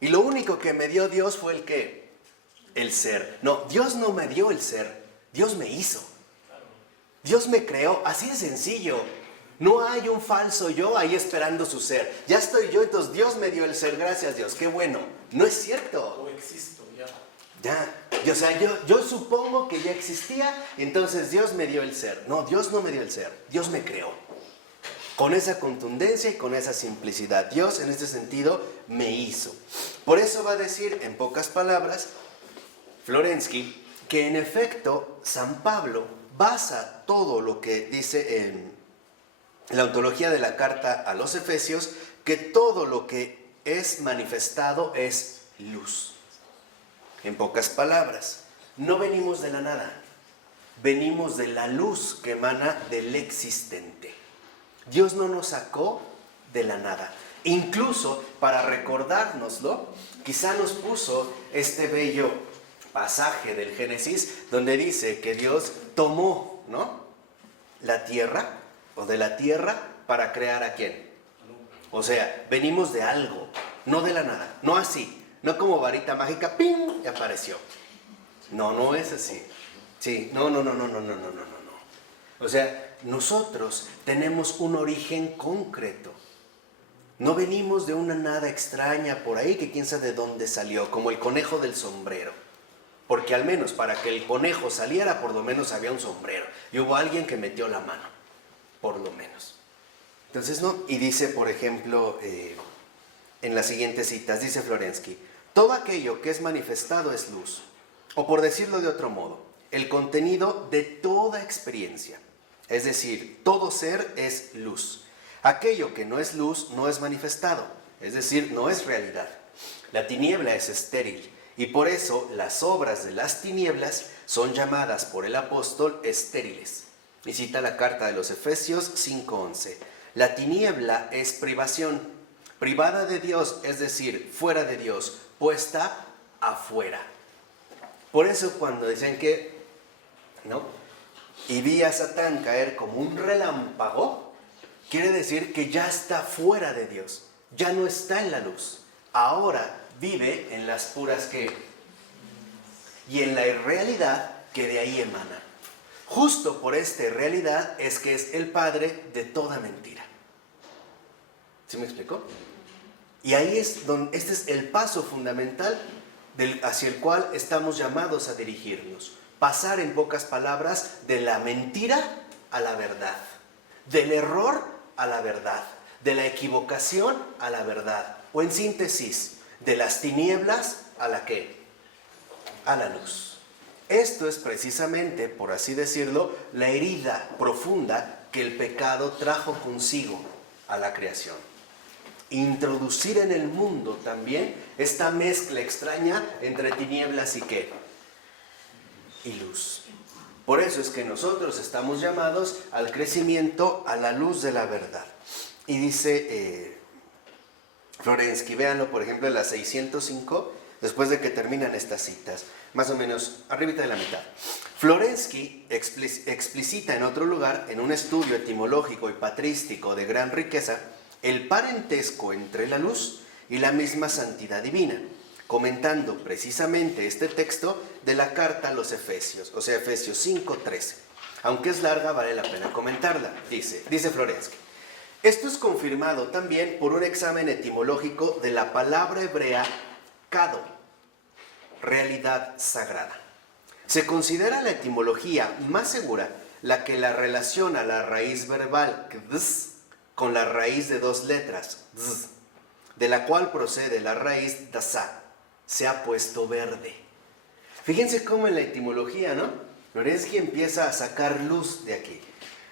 Y lo único que me dio Dios fue el ¿qué? El ser. No, Dios no me dio el ser, Dios me hizo. Dios me creó, así de sencillo. No hay un falso yo ahí esperando su ser. Ya estoy yo, entonces Dios me dio el ser, gracias Dios, qué bueno. No es cierto. O existo, ya. Ya, o sea, yo supongo que ya existía, entonces Dios me dio el ser. No, Dios no me dio el ser, Dios me creó. Con esa contundencia y con esa simplicidad. Dios en este sentido me hizo. Por eso va a decir en pocas palabras Florensky que en efecto San Pablo basa todo lo que dice en la ontología de la carta a los Efesios, que todo lo que es manifestado es luz. En pocas palabras, no venimos de la nada, venimos de la luz que emana del existente. Dios no nos sacó de la nada. Incluso para recordárnoslo, quizá nos puso este bello pasaje del Génesis donde dice que Dios tomó, ¿no?, la tierra, o de la tierra, para crear ¿a quién? O sea, venimos de algo, no de la nada, no así, no como varita mágica, ¡ping!, y apareció. No, no es así. Sí, no. O sea, nosotros tenemos un origen concreto. No venimos de una nada extraña por ahí que quién sabe de dónde salió, como el conejo del sombrero. Porque al menos para que el conejo saliera, por lo menos había un sombrero. Y hubo alguien que metió la mano, por lo menos. Entonces, no. Y dice, por ejemplo, en las siguientes citas, dice Florensky, todo aquello que es manifestado es luz. O por decirlo de otro modo, el contenido de toda experiencia. Es decir, todo ser es luz. Aquello que no es luz no es manifestado, es decir, no es realidad. La tiniebla es estéril y por eso las obras de las tinieblas son llamadas por el apóstol estériles. Y cita la carta de los Efesios 5:11. La tiniebla es privación, privada de Dios, es decir, fuera de Dios, puesta afuera. Por eso cuando dicen que, ¿no?, y vi a Satán caer como un relámpago, quiere decir que ya está fuera de Dios, ya no está en la luz. Ahora vive en las puras ¿qué? Y en la irrealidad que de ahí emana. Justo por esta realidad es que es el padre de toda mentira. ¿Sí me explicó? Y ahí es donde este es el paso fundamental hacia el cual estamos llamados a dirigirnos. Pasar en pocas palabras de la mentira a la verdad, del error a la verdad, de la equivocación a la verdad, o en síntesis, de las tinieblas a la ¿qué? A la luz. Esto es precisamente, por así decirlo, la herida profunda que el pecado trajo consigo a la creación. Introducir en el mundo también esta mezcla extraña entre tinieblas y ¿qué? Y luz. Por eso es que nosotros estamos llamados al crecimiento a la luz de la verdad. Y dice Florensky, véanlo por ejemplo en la 605, después de que terminan estas citas, más o menos arribita de la mitad. Florensky explicita en otro lugar, en un estudio etimológico y patrístico de gran riqueza, el parentesco entre la luz y la misma santidad divina, comentando precisamente este texto de la carta a los Efesios, o sea, Efesios 5:13. Aunque es larga, vale la pena comentarla. Dice Florensky. Esto es confirmado también por un examen etimológico de la palabra hebrea kado, realidad sagrada. Se considera la etimología más segura la que la relaciona la raíz verbal kds con la raíz de dos letras, ds, de la cual procede la raíz dasa, se ha puesto verde. Fíjense cómo en la etimología, ¿no? Florensky empieza a sacar luz de aquí.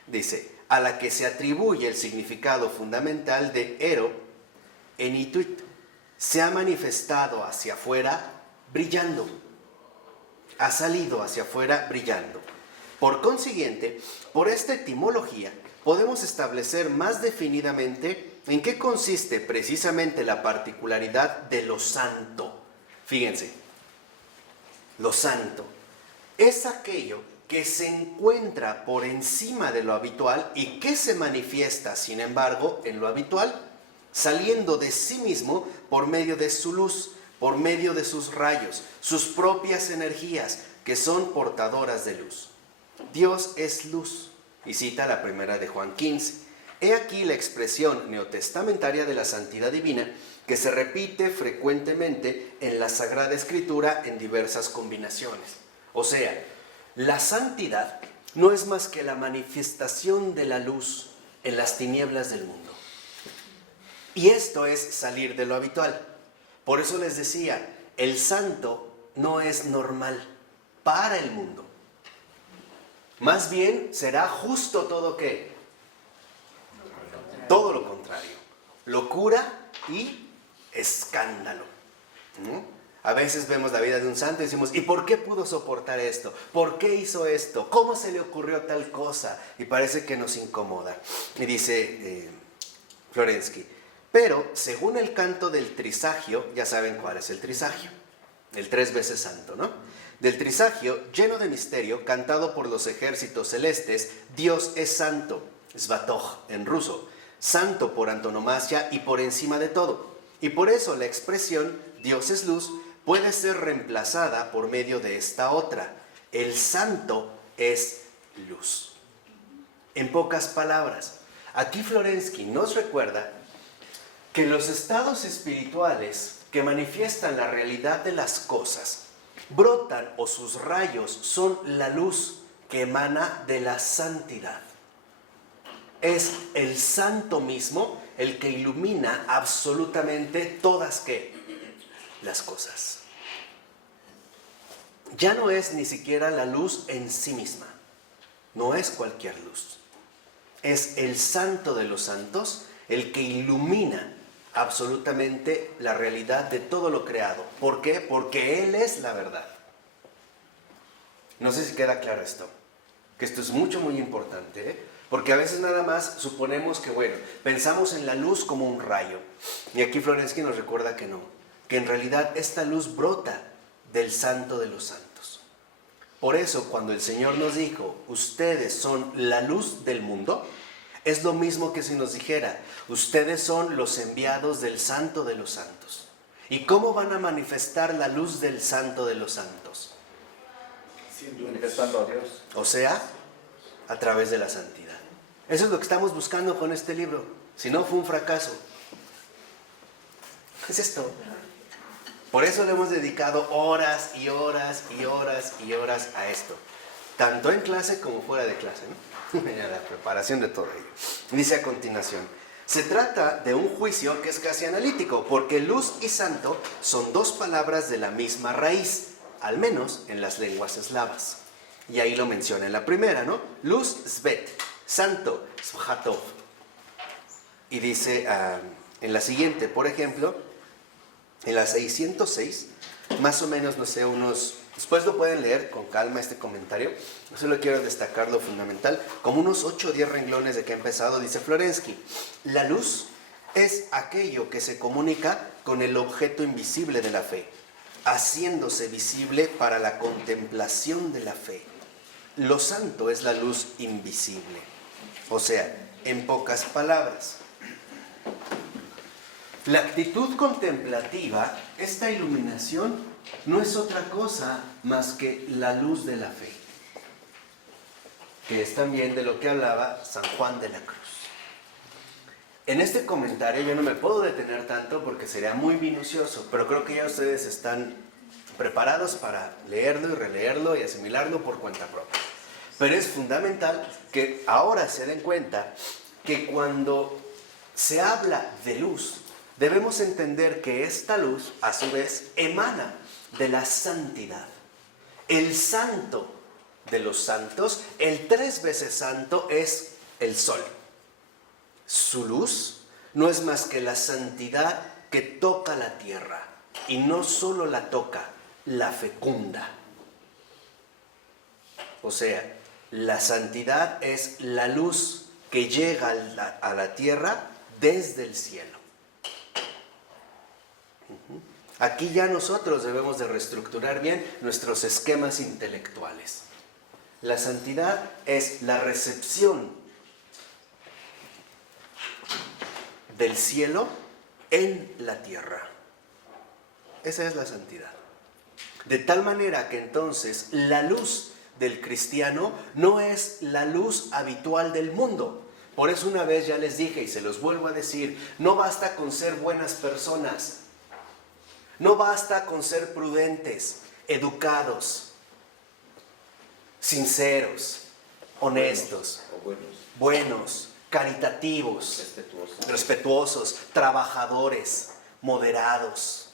Dice, a la que se atribuye el significado fundamental de ero en ituit, se ha manifestado hacia afuera brillando. Ha salido hacia afuera brillando. Por consiguiente, por esta etimología, podemos establecer más definidamente en qué consiste precisamente la particularidad de lo santo. Fíjense, lo santo es aquello que se encuentra por encima de lo habitual y que se manifiesta, sin embargo, en lo habitual, saliendo de sí mismo por medio de su luz, por medio de sus rayos, sus propias energías, que son portadoras de luz. Dios es luz, y cita la primera de Juan 15. He aquí la expresión neotestamentaria de la santidad divina, que se repite frecuentemente en la Sagrada Escritura en diversas combinaciones. O sea, la santidad no es más que la manifestación de la luz en las tinieblas del mundo. Y esto es salir de lo habitual. Por eso les decía, el santo no es normal para el mundo. Más bien será justo todo ¿qué? Todo lo contrario. Locura y escándalo. A veces vemos la vida de un santo y decimos, ¿y por qué pudo soportar esto? ¿Por qué hizo esto? ¿Cómo se le ocurrió tal cosa? Y parece que nos incomoda. Y dice Florensky, pero según el canto del Trisagio, ya saben cuál es el Trisagio, el 3 veces santo, ¿no? Del Trisagio, lleno de misterio, cantado por los ejércitos celestes, Dios es santo, Svatoj en ruso, santo por antonomasia y por encima de todo. Y por eso la expresión Dios es luz puede ser reemplazada por medio de esta otra. El santo es luz. En pocas palabras, aquí Florensky nos recuerda que los estados espirituales que manifiestan la realidad de las cosas brotan o sus rayos son la luz que emana de la santidad. Es el santo mismo el que ilumina absolutamente todas ¿qué? Las cosas. Ya no es ni siquiera la luz en sí misma, no es cualquier luz. Es el santo de los santos el que ilumina absolutamente la realidad de todo lo creado. ¿Por qué? Porque Él es la verdad. No sé si queda claro esto, que esto es muy importante, ¿eh? Porque a veces nada más suponemos que, bueno, pensamos en la luz como un rayo. Y aquí Florensky nos recuerda que no, que en realidad esta luz brota del santo de los santos. Por eso cuando el Señor nos dijo, ustedes son la luz del mundo, es lo mismo que si nos dijera, ustedes son los enviados del santo de los santos. ¿Y cómo van a manifestar la luz del santo de los santos? Manifestando a Dios. O sea, a través de la santidad. Eso es lo que estamos buscando con este libro. Si no, fue un fracaso. Es esto. Por eso le hemos dedicado horas y horas y horas y horas a esto. Tanto en clase como fuera de clase, ¿no? La preparación de todo ello. Dice a continuación, se trata de un juicio que es casi analítico, porque luz y santo son dos palabras de la misma raíz, al menos en las lenguas eslavas. Y ahí lo menciona en la primera, ¿no? Luz, svet, santo, svatov. Y dice en la siguiente, por ejemplo, en la 606, más o menos, no sé, después lo pueden leer con calma este comentario, yo solo quiero destacar lo fundamental, como unos 8 o 10 renglones de que ha empezado, dice Florensky, la luz es aquello que se comunica con el objeto invisible de la fe, haciéndose visible para la contemplación de la fe. Lo santo es la luz invisible. O sea, en pocas palabras, la actitud contemplativa, esta iluminación, no es otra cosa más que la luz de la fe. que es también de lo que hablaba San Juan de la Cruz. En este comentario yo no me puedo detener tanto porque sería muy minucioso, pero creo que ya ustedes están preparados para leerlo y releerlo y asimilarlo por cuenta propia. Pero es fundamental que ahora se den cuenta que cuando se habla de luz, debemos entender que esta luz, a su vez, emana de la santidad. El santo de los santos, el 3 veces santo, es el sol. Su luz no es más que la santidad que toca la tierra, y no solo la toca, la fecunda. O sea, la santidad es la luz que llega a la tierra desde el cielo. Aquí ya nosotros debemos de reestructurar bien nuestros esquemas intelectuales. La santidad es la recepción del cielo en la tierra. Esa es la santidad. De tal manera que entonces la luz del cristiano no es la luz habitual del mundo. Por eso una vez ya les dije y se los vuelvo a decir, no basta con ser buenas personas, no basta con ser prudentes, educados, sinceros, honestos, buenos, caritativos, respetuosos, trabajadores, moderados.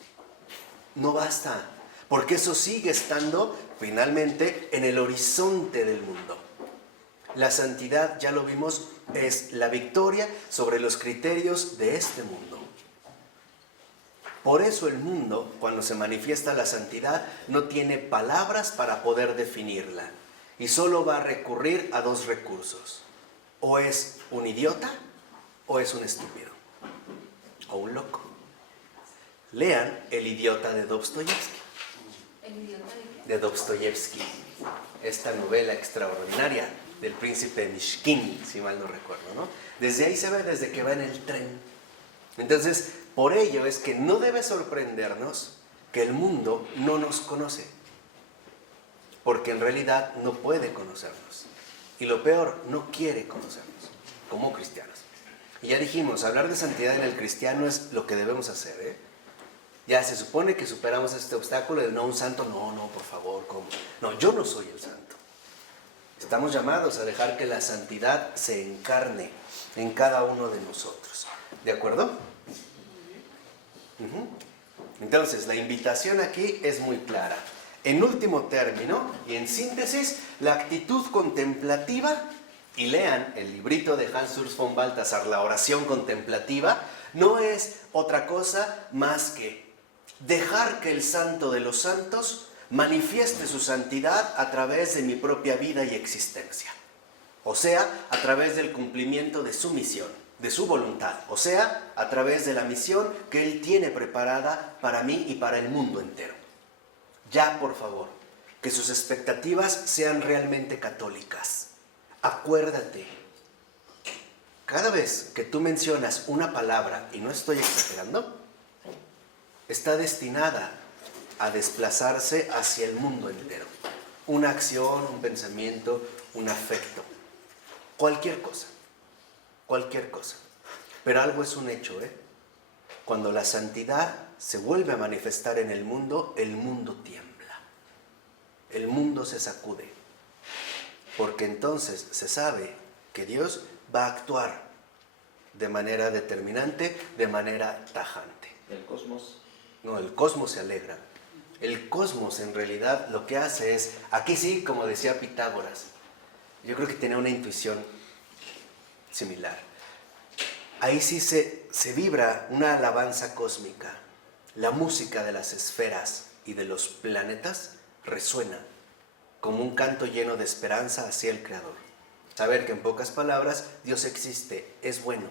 No basta, porque eso sigue estando finalmente en el horizonte del mundo. La santidad, ya lo vimos, es la victoria sobre los criterios de este mundo. Por eso el mundo, cuando se manifiesta la santidad, no tiene palabras para poder definirla y solo va a recurrir a 2 recursos. O es un idiota o es un estúpido o un loco. Lean El idiota de Dostoyevsky. ¿El idiota de qué? De Dostoyevsky, esta novela extraordinaria del príncipe Mishkin, si mal no recuerdo, ¿no? Desde ahí se ve, desde que va en el tren. Entonces, por ello es que no debe sorprendernos que el mundo no nos conoce, porque en realidad no puede conocernos. Y lo peor, no quiere conocernos como cristianos. Y ya dijimos, hablar de santidad en el cristiano es lo que debemos hacer, ¿eh? Ya se supone que superamos este obstáculo de no, un santo, no, por favor, ¿cómo? No, yo no soy el santo. Estamos llamados a dejar que la santidad se encarne en cada uno de nosotros. ¿De acuerdo? Entonces, la invitación aquí es muy clara. En último término, y en síntesis, la actitud contemplativa, y lean el librito de Hans Urs von Balthasar, La oración contemplativa, no es otra cosa más que dejar que el santo de los santos manifieste su santidad a través de mi propia vida y existencia. O sea, a través del cumplimiento de su misión, de su voluntad. O sea, a través de la misión que Él tiene preparada para mí y para el mundo entero. Ya, por favor, que sus expectativas sean realmente católicas. Acuérdate, cada vez que tú mencionas una palabra, y no estoy exagerando, está destinada a desplazarse hacia el mundo entero. Una acción, un pensamiento, un afecto. Cualquier cosa. Cualquier cosa. Pero algo es un hecho, ¿eh? Cuando la santidad se vuelve a manifestar en el mundo tiembla. El mundo se sacude. Porque entonces se sabe que Dios va a actuar de manera determinante, de manera tajante. ¿El cosmos? No, el cosmos se alegra. El cosmos en realidad lo que hace es, aquí sí, como decía Pitágoras, yo creo que tenía una intuición similar. Ahí sí se vibra una alabanza cósmica. La música de las esferas y de los planetas resuena como un canto lleno de esperanza hacia el Creador. Saber que en pocas palabras Dios existe, es bueno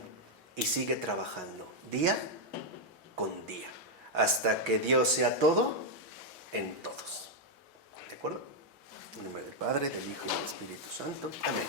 y sigue trabajando día con día, hasta que Dios sea todo en todos. ¿De acuerdo? En nombre del Padre, del Hijo y del Espíritu Santo. Amén.